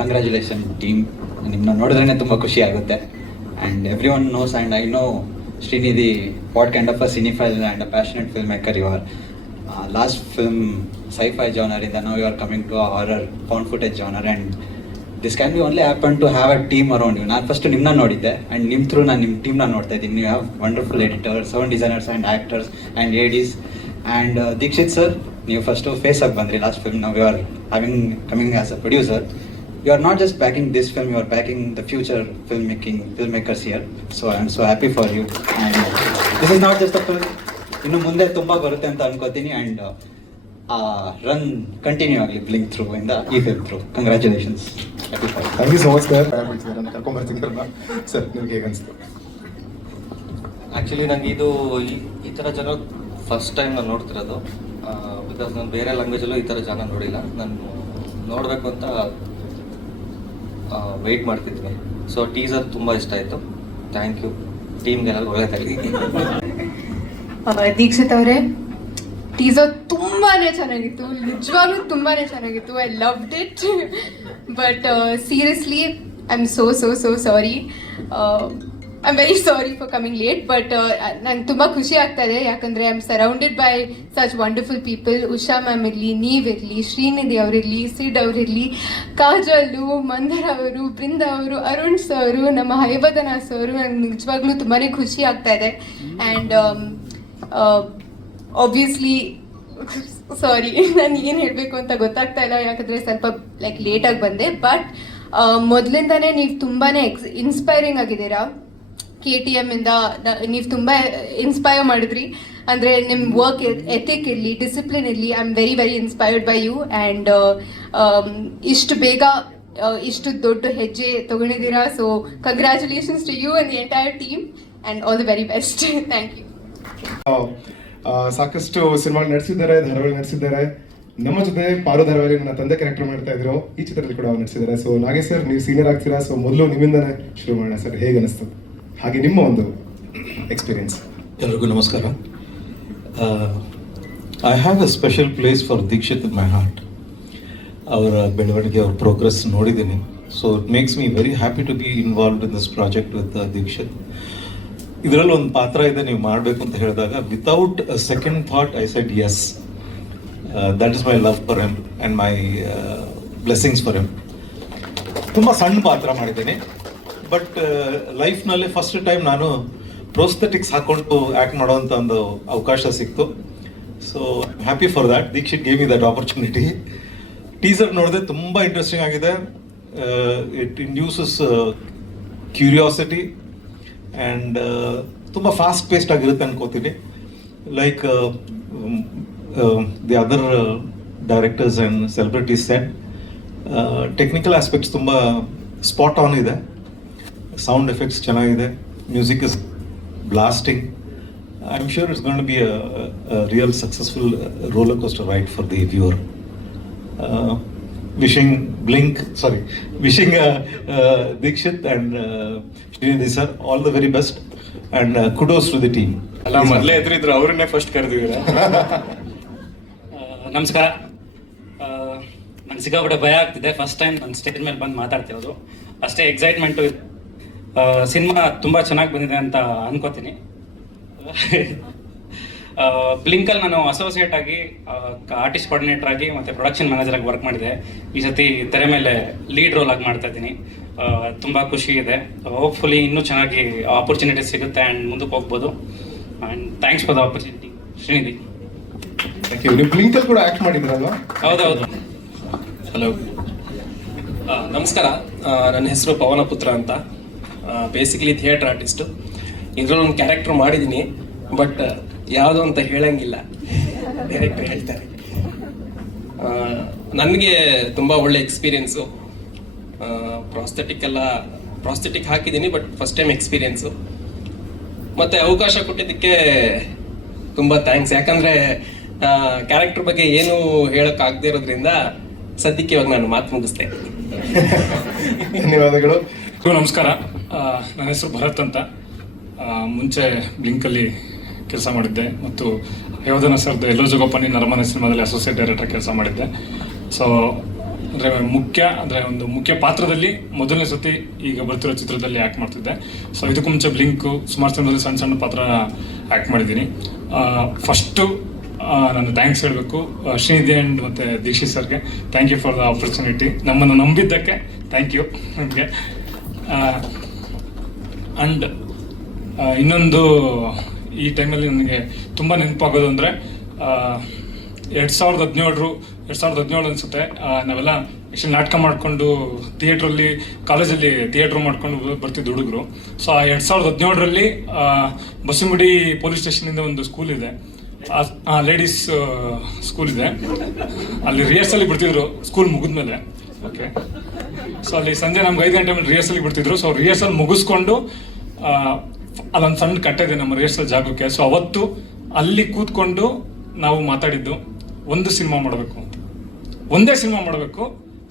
Congratulation team. ನಿಮ್ಮನ್ನ ನೋಡಿದ್ರೇ ತುಂಬ ಖುಷಿ ಆಗುತ್ತೆ. And everyone knows and I know Srinidhi, what kind of a cinephile and a passionate filmmaker you are. Last film, sci-fi genre, and now you are coming to a horror, found footage genre, and this can be only happen to have a team around you. ನಾನು first ನಿಮ್ಮನ್ನ ನೋಡಿದ್ದೆ, and ನಿಮ್ಮ through ನಾನು ನಿಮ್ಮ ಟೀಮ್ನ ನೋಡ್ತಾ ಇದ್ದೀನಿ. ನೀವು have wonderful editors, sound designers and actors and ADs. And Dheekshith sir, ನೀವು ಫಸ್ಟು ಫೇಸ್ ಆಗಿ ಬಂದ್ರಿ ಲಾಸ್ಟ್ ಫಿಲ್ಮ್. ನಾವು you are coming as a producer. You are not just backing this film, you are backing the future filmmakers here. So I am so happy for you. And this is not just a film. ಇನ್ನು ಮುಂದೆ ತುಂಬ ಬರುತ್ತೆ ಅಂತ ಅನ್ಕೋತೀನಿ. And run continue ಆಗಲಿ blink through ಇಂದ ಈ film through. Congratulations. Thank you so much, sir. ನಾನು ಕರ್ಕೊಂಬರ್ತೀನಿ ಸರ್. ನಿಮ್ಗೆ ಹೇಗೆ ಅನಿಸ್ತು? ಆ್ಯಕ್ಚುಲಿ ನನಗೆ ಈ ಥರ ಜನ ಫಸ್ಟ್ ಟೈಮ್ ನಾನು ನೋಡ್ತಿರೋದು. ಬಿಕಾಸ್ ನಾನು ಬೇರೆ ಲ್ಯಾಂಗ್ವೇಜಲ್ಲೂ ಈ ಥರ ಜನ ನೋಡಿಲ್ಲ. ನಾನು ನೋಡಬೇಕು ಅಂತ ವೆಯ್ಟ್ ಮಾಡ್ತಿದ್ವಿ. ಸೊ ಟೀಸರ್ ತುಂಬ ಇಷ್ಟ ಆಯಿತು. ಥ್ಯಾಂಕ್ ಯು ಟೀಮ್ಗೆಲ್ಲ ಒಳ್ಳೆದಾಗಲಿ. ದೀಕ್ಷಿತ್ ಅವರೇ, ಟೀಸರ್ ತುಂಬಾ ಚೆನ್ನಾಗಿತ್ತು, ನಿಜವಾಗ್ಲೂ ತುಂಬಾ ಚೆನ್ನಾಗಿತ್ತು. I loved it. But seriously I am so sorry. I am very sorry for coming late. But ನಂಗೆ ತುಂಬ ಖುಷಿ ಆಗ್ತಾ ಇದೆ, ಯಾಕಂದರೆ I am surrounded by such wonderful people. Usha ma'am ಇರಲಿ, ನೀವಿರಲಿ, ಶ್ರೀನಿಧಿ ಅವರಿರಲಿ, ಸಿಡ್ ಅವರಿರಲಿ, ಕಾಜಲು, ಮಂದರ್ ಅವರು, ಬೃಂದ ಅವರು, ಅರುಣ್ ಸರು, ನಮ್ಮ ಹೈಬದನ ಸರು. ನಂಗೆ ನಿಜವಾಗ್ಲೂ ತುಂಬಾ ಖುಷಿ ಆಗ್ತಾ ಇದೆ. ಆ್ಯಂಡ್ ಆಬ್ವಿಯಸ್ಲಿ ಸಾರಿ, ನಾನು ಏನು ಹೇಳಬೇಕು ಅಂತ ಗೊತ್ತಾಗ್ತಾ ಇಲ್ಲ, ಯಾಕಂದರೆ ಸ್ವಲ್ಪ ಲೈಕ್ ಲೇಟಾಗಿ ಬಂದೆ. ಬಟ್ ಮೊದಲಿಂದನೇ ನೀವು ತುಂಬಾ ಇನ್ಸ್ಪೈರಿಂಗ್ ಆಗಿದ್ದೀರಾ. KTM ಇಂದ ನೀವು ತುಂಬ ಇನ್ಸ್ಪೈರ್ ಮಾಡಿದ್ರಿ. ಅಂದರೆ ನಿಮ್ಮ ವರ್ಕ್ ಎಥಿಕ್ ಇರಲಿ, ಡಿಸಿಪ್ಲಿನ್ ಇರಲಿ, I am very inspired by you. And ಇಷ್ಟು ಬೇಗ ಇಷ್ಟು ದೊಡ್ಡ ಹೆಜ್ಜೆ ತೊಗೊಂಡಿದ್ದೀರಾ. So congratulations to you and the entire team and all the very best. Thank you. ಸಾಕಷ್ಟು ಸಿನಿಮಾ ನಡೆಸಿದ್ದಾರೆ, ಧಾರಾವಾಹಿ ನಡೆಸಿದ್ದಾರೆ. ನಮ್ಮ ಜೊತೆ ಪಾರು ಧಾರಾವಾಹಿ ನನ್ನ ತಂದೆ ಕ್ಯಾರೆಕ್ಟರ್ ಮಾಡ್ತಾ ಇದ್ರು, ಈ ಚಿತ್ರದಲ್ಲಿ ಕೂಡ ನಡೆಸಿದ್ದಾರೆ. ಸೊ ನಾಗೇಶ್ ಸರ್, ನೀವು ಸೀನಿಯರ್ ಆಗ್ತೀರಾ. ಸೊ ಮೊದಲು ನಿಮ್ಮಿಂದನೇ ಶುರು ಮಾಡೋಣ ಸರ್. ಹೇಗೆ ಅನಿಸ್ತು, ಹಾಗೆ ನಿಮ್ಮ ಒಂದು ಎಕ್ಸ್ಪೀರಿಯನ್ಸ್? ಎಲ್ರಿಗೂ ನಮಸ್ಕಾರ. I have a special place for Dheekshith in my heart. ಅವರ ಬೆಳವಣಿಗೆ, ಅವ್ರ ಪ್ರೋಗ್ರೆಸ್ ನೋಡಿದ್ದೀನಿ. So it makes me very happy to be involved in this project with Dheekshith. ಇದರಲ್ಲಿ ಒಂದು ಪಾತ್ರ ಇದೆ, ನೀವು ಮಾಡಬೇಕು ಅಂತ ಹೇಳಿದಾಗ without a second thought I said yes. That is my love for him and my blessings for him. ತುಂಬ ಸಣ್ಣ ಪಾತ್ರ ಮಾಡಿದ್ದೀನಿ, ಬಟ್ ಲೈಫ್ನಲ್ಲಿ ಫಸ್ಟ್ ಟೈಮ್ ನಾನು ಪ್ರೋಸ್ಥೆಟಿಕ್ಸ್ ಹಾಕ್ಕೊಂಡು ಆ್ಯಕ್ಟ್ ಮಾಡೋವಂಥ ಒಂದು ಅವಕಾಶ ಸಿಕ್ತು. So happy for that. Dikshit gave me that opportunity. Teaser ನೋಡಿದೆ, ತುಂಬ ಇಂಟ್ರೆಸ್ಟಿಂಗ್ ಆಗಿದೆ. ಇಟ್ ಇಂಡ್ಯೂಸಸ್ ಕ್ಯೂರಿಯಾಸಿಟಿ ಆ್ಯಂಡ್ ತುಂಬ ಫಾಸ್ಟ್ ಪೇಸ್ಡ್ ಆಗಿರುತ್ತೆ ಅನ್ಕೋತೀನಿ. Like the other directors and celebrities said, technical aspects ತುಂಬ ಸ್ಪಾಟ್ ಆನ್ ಇದೆ. ಸೌಂಡ್ ಎಫೆಕ್ಟ್ಸ್ ಚೆನ್ನಾಗಿದೆ. Music is blasting. I am sure it's going to be a real successful roller coaster ride for the viewer. wishing Dikshit and Srinidhi sir all the very best and kudos to the team. ಅಲ್ಲ, ಮೊದಲೇ ಎದುರಿದ್ರು, ಅವ್ರನ್ನೇ first ಕರೆದಿದ್ದೀರಾ. ನಮಸ್ಕಾರ. ನಂಗೆ ಸಿಕ್ಕಾಪಟ್ಟೆ ಭಯ ಆಗ್ತಿದೆ. First time ನಾನು stage ಮೇಲೆ ಬಂದು ಮಾತಾಡ್ತಿರೋದು. ಅಷ್ಟೇ ಎಕ್ಸೈಟ್ಮೆಂಟು. ಸಿನಿಮಾ ತುಂಬ ಚೆನ್ನಾಗಿ ಬಂದಿದೆ ಅಂತ ಅನ್ಕೋತೀನಿ. ಬ್ಲಿಂಕಲ್ಲಿ ನಾನು ಅಸೋಸಿಯೇಟ್ ಆಗಿ ಆರ್ಟಿಸ್ಟ್ ಕೋಆರ್ಡಿನೇಟರ್ ಆಗಿ ಮತ್ತು ಪ್ರೊಡಕ್ಷನ್ ಮ್ಯಾನೇಜರ್ ಆಗಿ ವರ್ಕ್ ಮಾಡಿದೆ. ಈ ಸತಿ ತೆರೆ ಮೇಲೆ ಲೀಡ್ ರೋಲ್ ಆಗಿ ಮಾಡ್ತಾ ಇದ್ದೀನಿ. ತುಂಬ ಖುಷಿ ಇದೆ. ಹೋಪ್ಫುಲಿ ಇನ್ನೂ ಚೆನ್ನಾಗಿ ಆಪರ್ಚುನಿಟಿ ಸಿಗುತ್ತೆ ಆ್ಯಂಡ್ ಮುಂದಕ್ಕೆ ಹೋಗ್ಬೋದು. And thanks for the opportunity Srinidhi. Thank you. ನೀವು ಬ್ಲಿಂಕಲ್ಲಿ ಕೂಡ ಆ್ಯಕ್ಟ್ ಮಾಡಿದ್ರಲ್ವಾ? ಹೌದೌದು. ಹಲೋ, ನಮಸ್ಕಾರ. ನನ್ನ ಹೆಸರು ಪವನಪುತ್ರ ಅಂತ. Basically theatre artist. ಇದರಲ್ಲಿ ಒಂದು ಕ್ಯಾರೆಕ್ಟರ್ ಮಾಡಿದ್ದೀನಿ, ಬಟ್ ಯಾವುದೋ ಅಂತ ಹೇಳಂಗಿಲ್ಲ, ಡೈರೆಕ್ಟರ್ ಹೇಳ್ತಾರೆ. ನನಗೆ ತುಂಬ ಒಳ್ಳೆ ಎಕ್ಸ್ಪೀರಿಯೆನ್ಸು. ಪ್ರಾಸ್ಥೆಟಿಕ್ ಹಾಕಿದ್ದೀನಿ, ಬಟ್ ಫಸ್ಟ್ ಟೈಮ್ ಎಕ್ಸ್ಪೀರಿಯೆನ್ಸು. ಮತ್ತು ಅವಕಾಶ ಕೊಟ್ಟಿದ್ದಕ್ಕೆ ತುಂಬ ಥ್ಯಾಂಕ್ಸ್. ಯಾಕಂದರೆ ಕ್ಯಾರೆಕ್ಟರ್ ಬಗ್ಗೆ ಏನು ಹೇಳೋಕ್ಕಾಗದೇ ಇರೋದ್ರಿಂದ ಸದ್ಯಕ್ಕೆ ಇವಾಗ ನಾನು ಮಾತು ಮುಗಿಸ್ತೇನೆ. ಧನ್ಯವಾದಗಳು. ನಮಸ್ಕಾರ, ನನ್ನ ಹೆಸರು ಭರತ್ ಅಂತ. ಮುಂಚೆ ಬ್ಲಿಂಕಲ್ಲಿ ಕೆಲಸ ಮಾಡಿದ್ದೆ ಮತ್ತು ಯೋಧನ ಸರ್ದು ಎಲ್ಲೋ ಜೋಗಪ್ಪನಿ ನರಮನೆ ಸಿನಿಮಾದಲ್ಲಿ ಅಸೋಸಿಯೇಟ್ ಡೈರೆಕ್ಟರ್ ಕೆಲಸ ಮಾಡಿದ್ದೆ. ಸೊ ಅಂದರೆ ಒಂದು ಮುಖ್ಯ ಪಾತ್ರದಲ್ಲಿ ಮೊದಲನೇ ಸತಿ ಈಗ ಬರ್ತಿರೋ ಚಿತ್ರದಲ್ಲಿ ಆ್ಯಕ್ಟ್ ಮಾಡ್ತಿದ್ದೆ. ಸೊ ಇದಕ್ಕೂ ಮುಂಚೆ ಬ್ಲಿಂಕು ಸುಮಾರು ಸಿನಿಮಾದಲ್ಲಿ ಸಣ್ಣ ಸಣ್ಣ ಪಾತ್ರ ಆ್ಯಕ್ಟ್ ಮಾಡಿದ್ದೀನಿ. ಫಸ್ಟು ನಾನು ಥ್ಯಾಂಕ್ಸ್ ಹೇಳಬೇಕು ಶ್ರೀನಿಧಿ ಆ್ಯಂಡ್ ಮತ್ತು ದೀಕ್ಷಿತ್ ಸರ್ಗೆ. Thank you for the opportunity. ನಮ್ಮನ್ನು ನಂಬಿದ್ದಕ್ಕೆ ಥ್ಯಾಂಕ್ ಯು ನಿಮಗೆ. ಆ್ಯಂಡ್ ಇನ್ನೊಂದು ಈ ಟೈಮಲ್ಲಿ ನನಗೆ ತುಂಬ ನೆನಪಾಗೋದು ಅಂದರೆ 2017 ಅನಿಸುತ್ತೆ, ನಾವೆಲ್ಲ ಆ್ಯಕ್ಚುಲಿ ನಾಟಕ ಮಾಡಿಕೊಂಡು ಥಿಯೇಟ್ರಲ್ಲಿ ಕಾಲೇಜಲ್ಲಿ ಥಿಯೇಟ್ರ್ ಮಾಡ್ಕೊಂಡು ಬರ್ತಿದ್ದು ಹುಡುಗರು. ಸೊ ಆ 2017ರಲ್ಲಿ ಬಸವನಗುಡಿ ಪೊಲೀಸ್ ಸ್ಟೇಷನಿಂದ ಒಂದು ಸ್ಕೂಲ್ ಇದೆ, ಲೇಡೀಸ್ ಸ್ಕೂಲ್ ಇದೆ. ಅಲ್ಲಿ ರಿಹರ್ಸಲ್ಲಿ ಬಿಡ್ತಿದ್ರು ಸ್ಕೂಲ್ ಮುಗಿದ್ಮೇಲೆ. ಓಕೆ, ಸೊ ಅಲ್ಲಿ ಸಂಜೆ ನಮ್ಗೆ 5 ಗಂಟೆ ಮೇಲೆ ರಿಹರ್ಸಲ್ಗೆ ಬಿಡ್ತಿದ್ರು. ಸೊ ರಿಹರ್ಸಲ್ ಮುಗಿಸ್ಕೊಂಡು ಅಲ್ಲೊಂದು ಸಣ್ಣ ಕಟ್ಟೆ ಇದೆ ನಮ್ಮ ರಿಹರ್ಸಲ್ ಜಾಗಕ್ಕೆ. ಸೊ ಅವತ್ತು ಅಲ್ಲಿ ಕೂತ್ಕೊಂಡು ನಾವು ಮಾತಾಡಿದ್ದು ಒಂದು ಸಿನಿಮಾ ಮಾಡಬೇಕು ಅಂತ, ಒಂದೇ ಸಿನಿಮಾ ಮಾಡಬೇಕು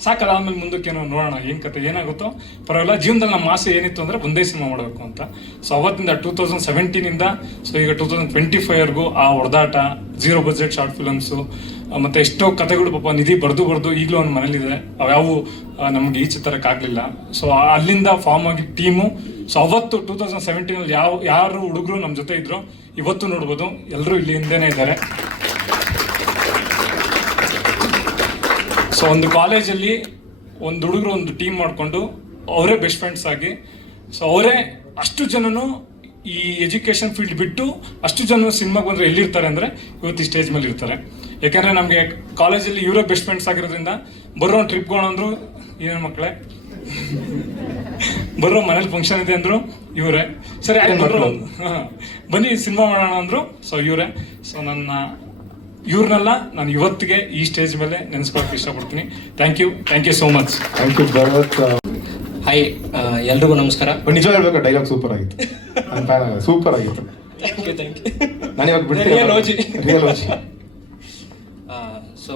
ಸಾಕು, ಅದಾದ್ಮೇಲೆ ಮುಂದಕ್ಕೆ ಏನೋ ನೋಡೋಣ ಏನು ಕತೆ ಏನಾಗುತ್ತೋ ಪರವಾಗಿಲ್ಲ. ಜೀವನದಲ್ಲಿ ನಮ್ಮ ಆಸೆ ಏನಿತ್ತು ಅಂದರೆ ಒಂದೇ ಸಿನಿಮಾ ಮಾಡಬೇಕು ಅಂತ. ಸೊ ಅವತ್ತಿಂದ 2017ಇಂದ ಸೊ ಈಗ 2025ವರೆಗೂ ಆ ಹೊಡೆದಾಟ, 0 ಬಜೆಟ್ ಶಾರ್ಟ್ ಫಿಲಮ್ಸು ಮತ್ತು ಎಷ್ಟೋ ಕತೆಗಳು ಪಾಪ ನಿಧಿ ಬರೆದು ಈಗಲೂ ಒಂದು ಮನೇಲಿದೆ, ಅವ್ಯಾವು ನಮಗೆ ಈಚೆ ತರಕ್ಕಾಗಲಿಲ್ಲ. ಸೊ ಅಲ್ಲಿಂದ ಫಾರ್ಮ್ ಆಗಿ ಟೀಮು. ಸೊ ಅವತ್ತು 2017ಅಲ್ಲಿ ಯಾರು ಹುಡುಗರು ನಮ್ಮ ಜೊತೆ ಇದ್ರು ಇವತ್ತು ನೋಡ್ಬೋದು, ಎಲ್ಲರೂ ಇಲ್ಲಿ ಹಿಂದೆನೇ ಇದ್ದಾರೆ. ಸೊ ಒಂದು ಕಾಲೇಜಲ್ಲಿ ಒಂದು ಹುಡುಗರು ಒಂದು ಟೀಮ್ ಮಾಡಿಕೊಂಡು ಅವರೇ ಬೆಸ್ಟ್ ಫ್ರೆಂಡ್ಸ್ ಆಗಿ, ಸೊ ಅವರೇ ಅಷ್ಟು ಜನನು ಈ ಎಜುಕೇಷನ್ ಫೀಲ್ಡ್ ಬಿಟ್ಟು ಅಷ್ಟು ಜನ ಸಿನಿಮಾಗೆ ಬಂದರೆ ಎಲ್ಲಿರ್ತಾರೆ ಅಂದರೆ ಇವತ್ತು ಈ ಸ್ಟೇಜ್ ಮೇಲೆ ಇರ್ತಾರೆ. ಯಾಕೆಂದರೆ ನಮಗೆ ಕಾಲೇಜಲ್ಲಿ ಇವರೇ ಬೆಸ್ಟ್ ಫ್ರೆಂಡ್ಸ್ ಆಗಿರೋದ್ರಿಂದ ಬರೋ ಒಂದು ಟ್ರಿಪ್ಗೆ ಹೋಗೋಣ ಅಂದರು ಏನೇನು ಮಕ್ಕಳೇ, ಬರೋ ಮನೇಲಿ ಫಂಕ್ಷನ್ ಇದೆ ಅಂದರು ಇವರೇ, ಸರಿ ಆಯ್ತು ಬನ್ನಿ ಸಿನಿಮಾ ಮಾಡೋಣ ಅಂದರು. ಸೊ ಇವರೇ. ಸೊ ಇವ್ರನ್ನೆಲ್ಲ ನಾನು ಇವತ್ತಿಗೆ ಈ ಸ್ಟೇಜ್ ಮೇಲೆ ನೆನೆಸ್ಕೊಳಕ್ಕೆ ಇಷ್ಟಪಡ್ತೀನಿ. Thank you so much. Thank you Bharat. Hi, ಎಲ್ರಿಗೂ ನಮಸ್ಕಾರ. ನಿಜ ಹೇಳ್ಬೇಕು, ಡೈಲಾಗ್ ಸೂಪರ್ ಆಗಿತ್ತು, ಸೂಪರ್ ಆಗಿತ್ತು. Thank you. ನಾನು ಇವಾಗ ಬಿಡ್ತೀನಿ. ಸೊ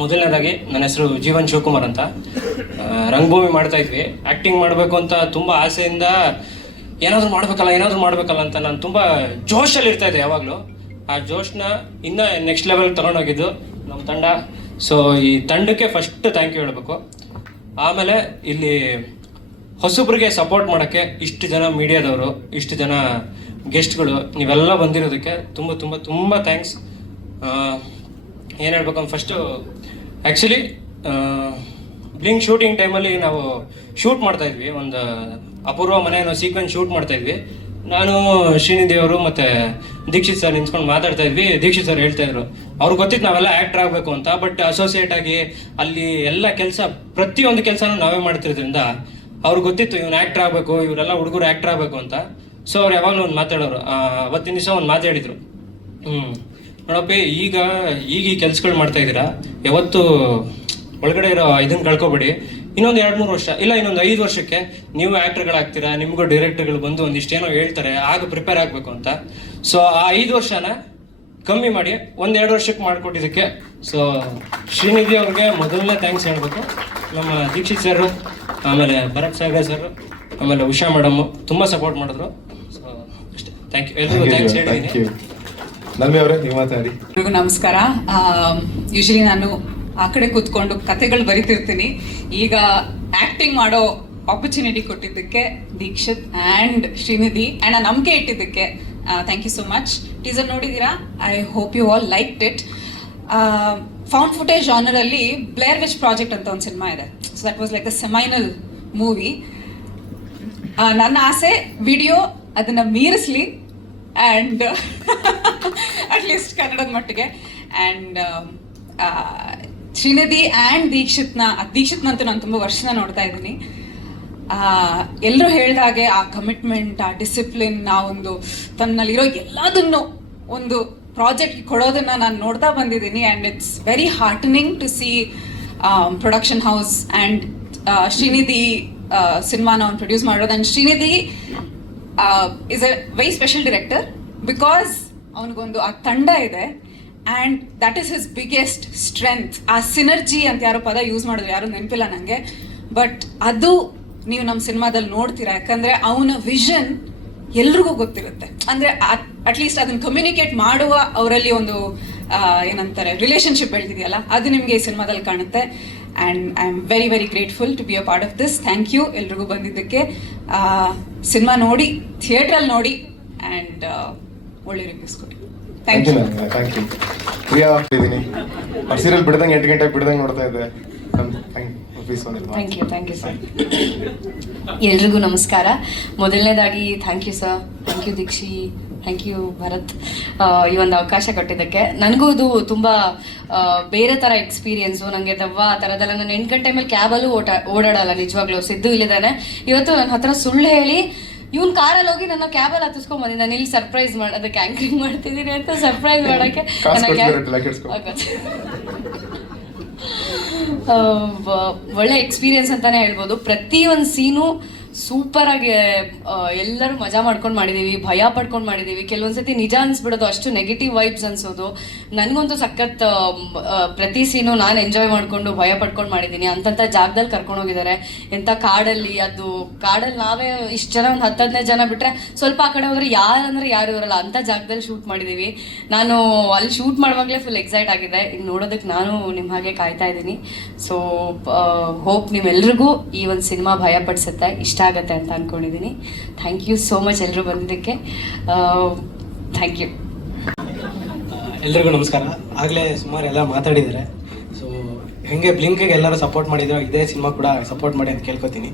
ಮೊದಲನೇದಾಗಿ ನನ್ನ ಹೆಸರು ಜೀವನ್ ಶಿವಕುಮಾರ್ ಅಂತ. ರಂಗಭೂಮಿ ಮಾಡ್ತಾ ಇದ್ವಿ. ಆ್ಯಕ್ಟಿಂಗ್ ಮಾಡಬೇಕು ಅಂತ ತುಂಬ ಆಸೆಯಿಂದ ಏನಾದರೂ ಮಾಡಬೇಕಲ್ಲ ಅಂತ ನಾನು ತುಂಬ ಜೋಶಲ್ಲಿ ಇರ್ತಾ ಇದ್ದೆ ಯಾವಾಗಲೂ. ಆ ಜೋಶ್ನ ಇನ್ನೂ ನೆಕ್ಸ್ಟ್ ಲೆವೆಲ್ಗೆ ತೊಗೊಂಡೋಗಿದ್ದು ನಮ್ಮ ತಂಡ. ಸೊ ಈ ತಂಡಕ್ಕೆ ಫಸ್ಟ್ ಥ್ಯಾಂಕ್ ಯು ಹೇಳಬೇಕು. ಆಮೇಲೆ ಇಲ್ಲಿ ಹೊಸಬ್ರಿಗೆ ಸಪೋರ್ಟ್ ಮಾಡೋಕ್ಕೆ ಇಷ್ಟು ಜನ ಮೀಡಿಯಾದವರು, ಇಷ್ಟು ಜನ ಗೆಸ್ಟ್ಗಳು, ನೀವೆಲ್ಲ ಬಂದಿರೋದಕ್ಕೆ ತುಂಬ ತುಂಬ ತುಂಬ ಥ್ಯಾಂಕ್ಸ್. ಏನು ಹೇಳ್ಬೇಕು, ಫಸ್ಟು ಆ್ಯಕ್ಚುಲಿ ಬ್ಲಿಂಕ್ ಶೂಟಿಂಗ್ ಟೈಮಲ್ಲಿ ನಾವು ಶೂಟ್ ಮಾಡ್ತಾಯಿದ್ವಿ, ಒಂದು ಅಪೂರ್ವ ಮನೆ ಅನ್ನೋ ಸೀಕ್ವೆನ್ಸ್ ಶೂಟ್ ಮಾಡ್ತಾಯಿದ್ವಿ. ನಾನು ಶ್ರೀನಿಧಿ ಅವರು ಮತ್ತು ದೀಕ್ಷಿತ್ ಸರ್ ನಿಂತ್ಕೊಂಡು ಮಾತಾಡ್ತಾ ಇದ್ವಿ. ದೀಕ್ಷಿತ್ ಸರ್ ಹೇಳ್ತಾಯಿದ್ರು ಅವ್ರಿಗೆ ಗೊತ್ತಿತ್ತು ನಾವೆಲ್ಲ ಆ್ಯಕ್ಟರ್ ಆಗಬೇಕು ಅಂತ, ಬಟ್ ಅಸೋಸಿಯೇಟ್ ಆಗಿ ಅಲ್ಲಿ ಎಲ್ಲ ಕೆಲಸ ಪ್ರತಿಯೊಂದು ಕೆಲಸನೂ ನಾವೇ ಮಾಡ್ತಿರೋದ್ರಿಂದ ಅವ್ರಿಗೆ ಗೊತ್ತಿತ್ತು ಇವ್ನು ಆ್ಯಕ್ಟರ್ ಆಗಬೇಕು, ಇವರೆಲ್ಲ ಹುಡುಗರು ಆ್ಯಕ್ಟರ್ ಆಗಬೇಕು ಅಂತ. ಸೊ ಅವ್ರು ಯಾವಾಗಲೂ ಒಂದು ಮಾತಾಡೋರು. ಅವತ್ತಿನ ದಿವಸ ಒಂದು ಮಾತಾಡಿದರು, ನೋಡಪ್ಪ ಈಗ ಈ ಕೆಲಸಗಳು ಮಾಡ್ತಾಯಿದ್ದೀರಾ, ಯಾವತ್ತು ಒಳಗಡೆ ಇರೋ ಇದನ್ನು ಕಳ್ಕೊಬೇಡಿ. ಇನ್ನೊಂದು 2-3 ವರ್ಷ ಇಲ್ಲ ಇನ್ನೊಂದು 5 ವರ್ಷಕ್ಕೆ ನೀವು ಆ್ಯಕ್ಟರ್ಗಳಾಗ್ತೀರಾ, ನಿಮಗೂ ಡೈರೆಕ್ಟರ್ಗಳು ಬಂದು ಒಂದಿಷ್ಟೇನೋ ಹೇಳ್ತಾರೆ, ಆಗ ಪ್ರಿಪೇರ್ ಆಗಬೇಕು ಅಂತ. ಸೊ ಆ 5 ವರ್ಷನ ಕಮ್ಮಿ ಮಾಡಿ 1-2 ವರ್ಷಕ್ಕೆ ಮಾಡಿಕೊಟ್ಟಿದ್ದಕ್ಕೆ ಸೊ ಶ್ರೀನಿಧಿ ಅವ್ರಿಗೆ ಮೊದಲನೇ ಥ್ಯಾಂಕ್ಸ್ ಹೇಳಬೇಕು. ನಮ್ಮ ದೀಕ್ಷಿತ್ ಸರ್, ಆಮೇಲೆ ಭರತ್ ಸಾಗರ್ ಸರ್, ಆಮೇಲೆ ಉಷಾ ಮೇಡಮು ತುಂಬ ಸಪೋರ್ಟ್ ಮಾಡಿದ್ರು. ಸೊ ಅಷ್ಟೇ, ಥ್ಯಾಂಕ್ ಯು. ಎಲ್ಲರಿಗೂ ಥ್ಯಾಂಕ್ಸ್ ಹೇಳಿದ್ದೀನಿ. ಎಲ್ರಿಗೂ ನಮಸ್ಕಾರ. ಯೂಶಲಿ ನಾನು ಆ ಕಡೆ ಕೂತ್ಕೊಂಡು ಕತೆಗಳು ಬರಿತಿರ್ತೀನಿ. ಈಗ ಆ್ಯಕ್ಟಿಂಗ್ ಮಾಡೋ ಆಪರ್ಚುನಿಟಿ ಕೊಟ್ಟಿದ್ದಕ್ಕೆ ದೀಕ್ಷಿತ್ ಆ್ಯಂಡ್ ಶ್ರೀನಿಧಿ ಆ್ಯಂಡ್ ಆ ನಂಬಿಕೆ ಇಟ್ಟಿದ್ದಕ್ಕೆ thank you so much. Teaser ನೋಡಿದ್ದೀರಾ? I hope you all liked it. Found footage ಜಾನರಲ್ಲಿ ಬ್ಲೇರ್ ವಿಚ್ ಪ್ರಾಜೆಕ್ಟ್ ಅಂತ ಒಂದು ಸಿನಿಮಾ ಇದೆ. So that was like a seminal movie. ನನ್ನ ಆಸೆ ವಿಡಿಯೋ ಅದನ್ನು ಮೀರಿಸ್ಲಿ, ಆ್ಯಂಡ್ ಅಟ್ಲೀಸ್ಟ್ ಕನ್ನಡದ ಮಟ್ಟಿಗೆ. ಆ್ಯಂಡ್ ಶ್ರೀನಿಧಿ ಆ್ಯಂಡ್ ದೀಕ್ಷಿತ್ನಂತೂ ನಾನು ತುಂಬ ವರ್ಷನ ನೋಡ್ತಾ ಇದ್ದೀನಿ. ಎಲ್ಲರೂ ಹೇಳಿದಾಗೆ ಆ ಕಮಿಟ್ಮೆಂಟ್, ಆ ಡಿಸಿಪ್ಲಿನ್, ಆ ಒಂದು ತನ್ನಲ್ಲಿರೋ ಎಲ್ಲದನ್ನು ಒಂದು ಪ್ರಾಜೆಕ್ಟ್ ಕೊಡೋದನ್ನು ನಾನು ನೋಡ್ತಾ ಬಂದಿದ್ದೀನಿ. And it's very heartening to see production house and Srinidhi ಸಿನಿಮಾನ ಅವ್ನು ಪ್ರೊಡ್ಯೂಸ್ ಮಾಡೋದು. And Srinidhi is a very special director because ಅವನಿಗೊಂದು ಆ ತಂಡ ಇದೆ, and that is his biggest strength. ಆ ಸಿನರ್ಜಿ ಅಂತ ಯಾರೋ ಪದ ಯೂಸ್ ಮಾಡಿದ್ರು, ಯಾರು ನೆನಪಿಲ್ಲ ನನಗೆ, ಬಟ್ ಅದು ನೀವು ನಮ್ಮ ಸಿನಿಮಾದಲ್ಲಿ ನೋಡ್ತೀರಾ. ಯಾಕಂದರೆ ಅವನ ವಿಷನ್ ಎಲ್ರಿಗೂ ಗೊತ್ತಿರುತ್ತೆ. ಅಂದರೆ ಅಟ್ಲೀಸ್ಟ್ ಅದನ್ನು ಕಮ್ಯುನಿಕೇಟ್ ಮಾಡುವ ಅವರಲ್ಲಿ ಒಂದು ಏನಂತಾರೆ ರಿಲೇಷನ್ಶಿಪ್ ಬೆಳೆದಿದೆಯಲ್ಲ, ಅದು ನಿಮಗೆ ಈ ಸಿನಿಮಾದಲ್ಲಿ ಕಾಣುತ್ತೆ. And I am very very grateful to be a part of this. Thank you ಎಲ್ರಿಗೂ ಬಂದಿದ್ದಕ್ಕೆ. ಸಿನಿಮಾ ನೋಡಿ, ಥಿಯೇಟ್ರಲ್ಲಿ ನೋಡಿ, ಆ್ಯಂಡ್ ಒಳ್ಳೆ ರಿವ್ಯೂಸ್ ಕೊಡಿ. Thank you. Thank you. Priya ಇದ್ದೀನಿ. ಸೀರಿಯಲ್ ಬಿಡ್ದಂಗೆ 8 ಗಂಟೆಗೆ ಬಿಡ್ದಂಗೆ ನೋಡ್ತಾ ಇದ್ದೆ. Thank you sir. ಎಲ್ರಿಗೂ ನಮಸ್ಕಾರ. ಮೊದಲನೇದಾಗಿ thank you sir, thank you Dheekshi, thank you Bharath, ಈ ಒಂದು ಅವಕಾಶ ಕೊಟ್ಟಿದ್ದಕ್ಕೆ. ನನಗೂ ಇದು ತುಂಬ ಬೇರೆ ಥರ ಎಕ್ಸ್ಪೀರಿಯೆನ್ಸು. ನನಗೆ ದವ್ವ ಆ ಥರದೆಲ್ಲ ನಾನು 8 ಗಂಟೆ ಮೇಲೆ ಕ್ಯಾಬಲ್ಲೂ ಓಡಾಡಲ್ಲ ನಿಜವಾಗ್ಲೂ. ಸಿದ್ದು ಇಲ್ಲಿದ್ದಾನೆ. ಇವತ್ತು ನನ್ನ ಹತ್ರ ಸುಳ್ಳು ಹೇಳಿ ಇವ್ನು ಕಾರಲ್ಲಿ ಹೋಗಿ ನನ್ನ ಕ್ಯಾಬಲ್ಲಿ ಹತ್ತಿಸ್ಕೊಂಡ್ ಬಂದಿದ್ದೆ. ನಾನು ಇಲ್ಲಿ ಸರ್ಪ್ರೈಸ್ ಅದಕ್ಕೆ ಆ್ಯಂಕರಿಂಗ್ ಮಾಡ್ತಿದ್ದೀನಿ ಅಂತ ಸರ್ಪ್ರೈಸ್ ಮಾಡೋಕ್ಕೆ ಒಳ್ಳೆ ಎಕ್ಸ್ಪೀರಿಯನ್ಸ್ ಅಂತಾನೆ ಹೇಳ್ಬೋದು. ಪ್ರತಿಯೊಂದು ಸೀನು ಸೂಪರಾಗಿ ಎಲ್ಲರೂ ಮಜಾ ಮಾಡ್ಕೊಂಡು ಮಾಡಿದ್ದೀವಿ, ಭಯ ಪಡ್ಕೊಂಡು ಮಾಡಿದ್ದೀವಿ. ಕೆಲವೊಂದ್ಸತಿ ನಿಜ ಅನ್ಸ್ಬಿಡೋದು, ಅಷ್ಟು ನೆಗೆಟಿವ್ ವೈಬ್ಸ್ ಅನ್ಸೋದು. ನನಗಂತೂ ಸಖತ್ ಪ್ರತಿ ಸೀನು ನಾನು ಎಂಜಾಯ್ ಮಾಡಿಕೊಂಡು ಭಯ ಪಡ್ಕೊಂಡು ಮಾಡಿದ್ದೀನಿ. ಅಂತಂಥ ಜಾಗದಲ್ಲಿ ಕರ್ಕೊಂಡು ಹೋಗಿದ್ದಾರೆ. ಎಂಥ ಕಾಡಲ್ಲಿ, ಅದು ಕಾಡಲ್ಲಿ ನಾವೇ ಇಷ್ಟು ಜನ, ಒಂದು 10-15 ಜನ ಬಿಟ್ಟರೆ ಸ್ವಲ್ಪ ಆ ಕಡೆ ಹೋದರೆ ಯಾರು ಇರಲ್ಲ, ಅಂಥ ಜಾಗದಲ್ಲಿ ಶೂಟ್ ಮಾಡಿದ್ದೀವಿ. ನಾನು ಅಲ್ಲಿ ಶೂಟ್ ಮಾಡುವಾಗಲೇ ಫುಲ್ ಎಕ್ಸೈಟ್ ಆಗಿದೆ. ಇನ್ನು ನೋಡೋದಕ್ಕೆ ನಾನು ನಿಮ್ಮ ಹಾಗೆ ಕಾಯ್ತಾ ಇದ್ದೀನಿ. ಸೊ ಹೋಪ್ ನಿಮ್ಮೆಲ್ರಿಗೂ ಈ ಒಂದು ಸಿನಿಮಾ ಭಯ ಪಡಿಸುತ್ತೆ, ಇಷ್ಟ ಆಗತ್ತೆ ಅಂತ ಅಂದ್ಕೊಂಡಿದ್ದೀನಿ. ಥ್ಯಾಂಕ್ ಯು ಸೋ ಮಚ್ ಎಲ್ಲರೂ ಬಂದಿದ್ದಕ್ಕೆ. Thank you. ಎಲ್ರಿಗೂ ನಮಸ್ಕಾರ. ಆಗಲೇ ಸುಮಾರು ಎಲ್ಲ ಮಾತಾಡಿದ್ದಾರೆ. ಸೊ ಹೆಂಗೆ ಬ್ಲಿಂಕಿಗೆ ಎಲ್ಲರೂ ಸಪೋರ್ಟ್ ಮಾಡಿದ್ರು, ಇದೇ ಸಿನಿಮಾ ಕೂಡ ಸಪೋರ್ಟ್ ಮಾಡಿ ಅಂತ ಕೇಳ್ಕೊತೀನಿ.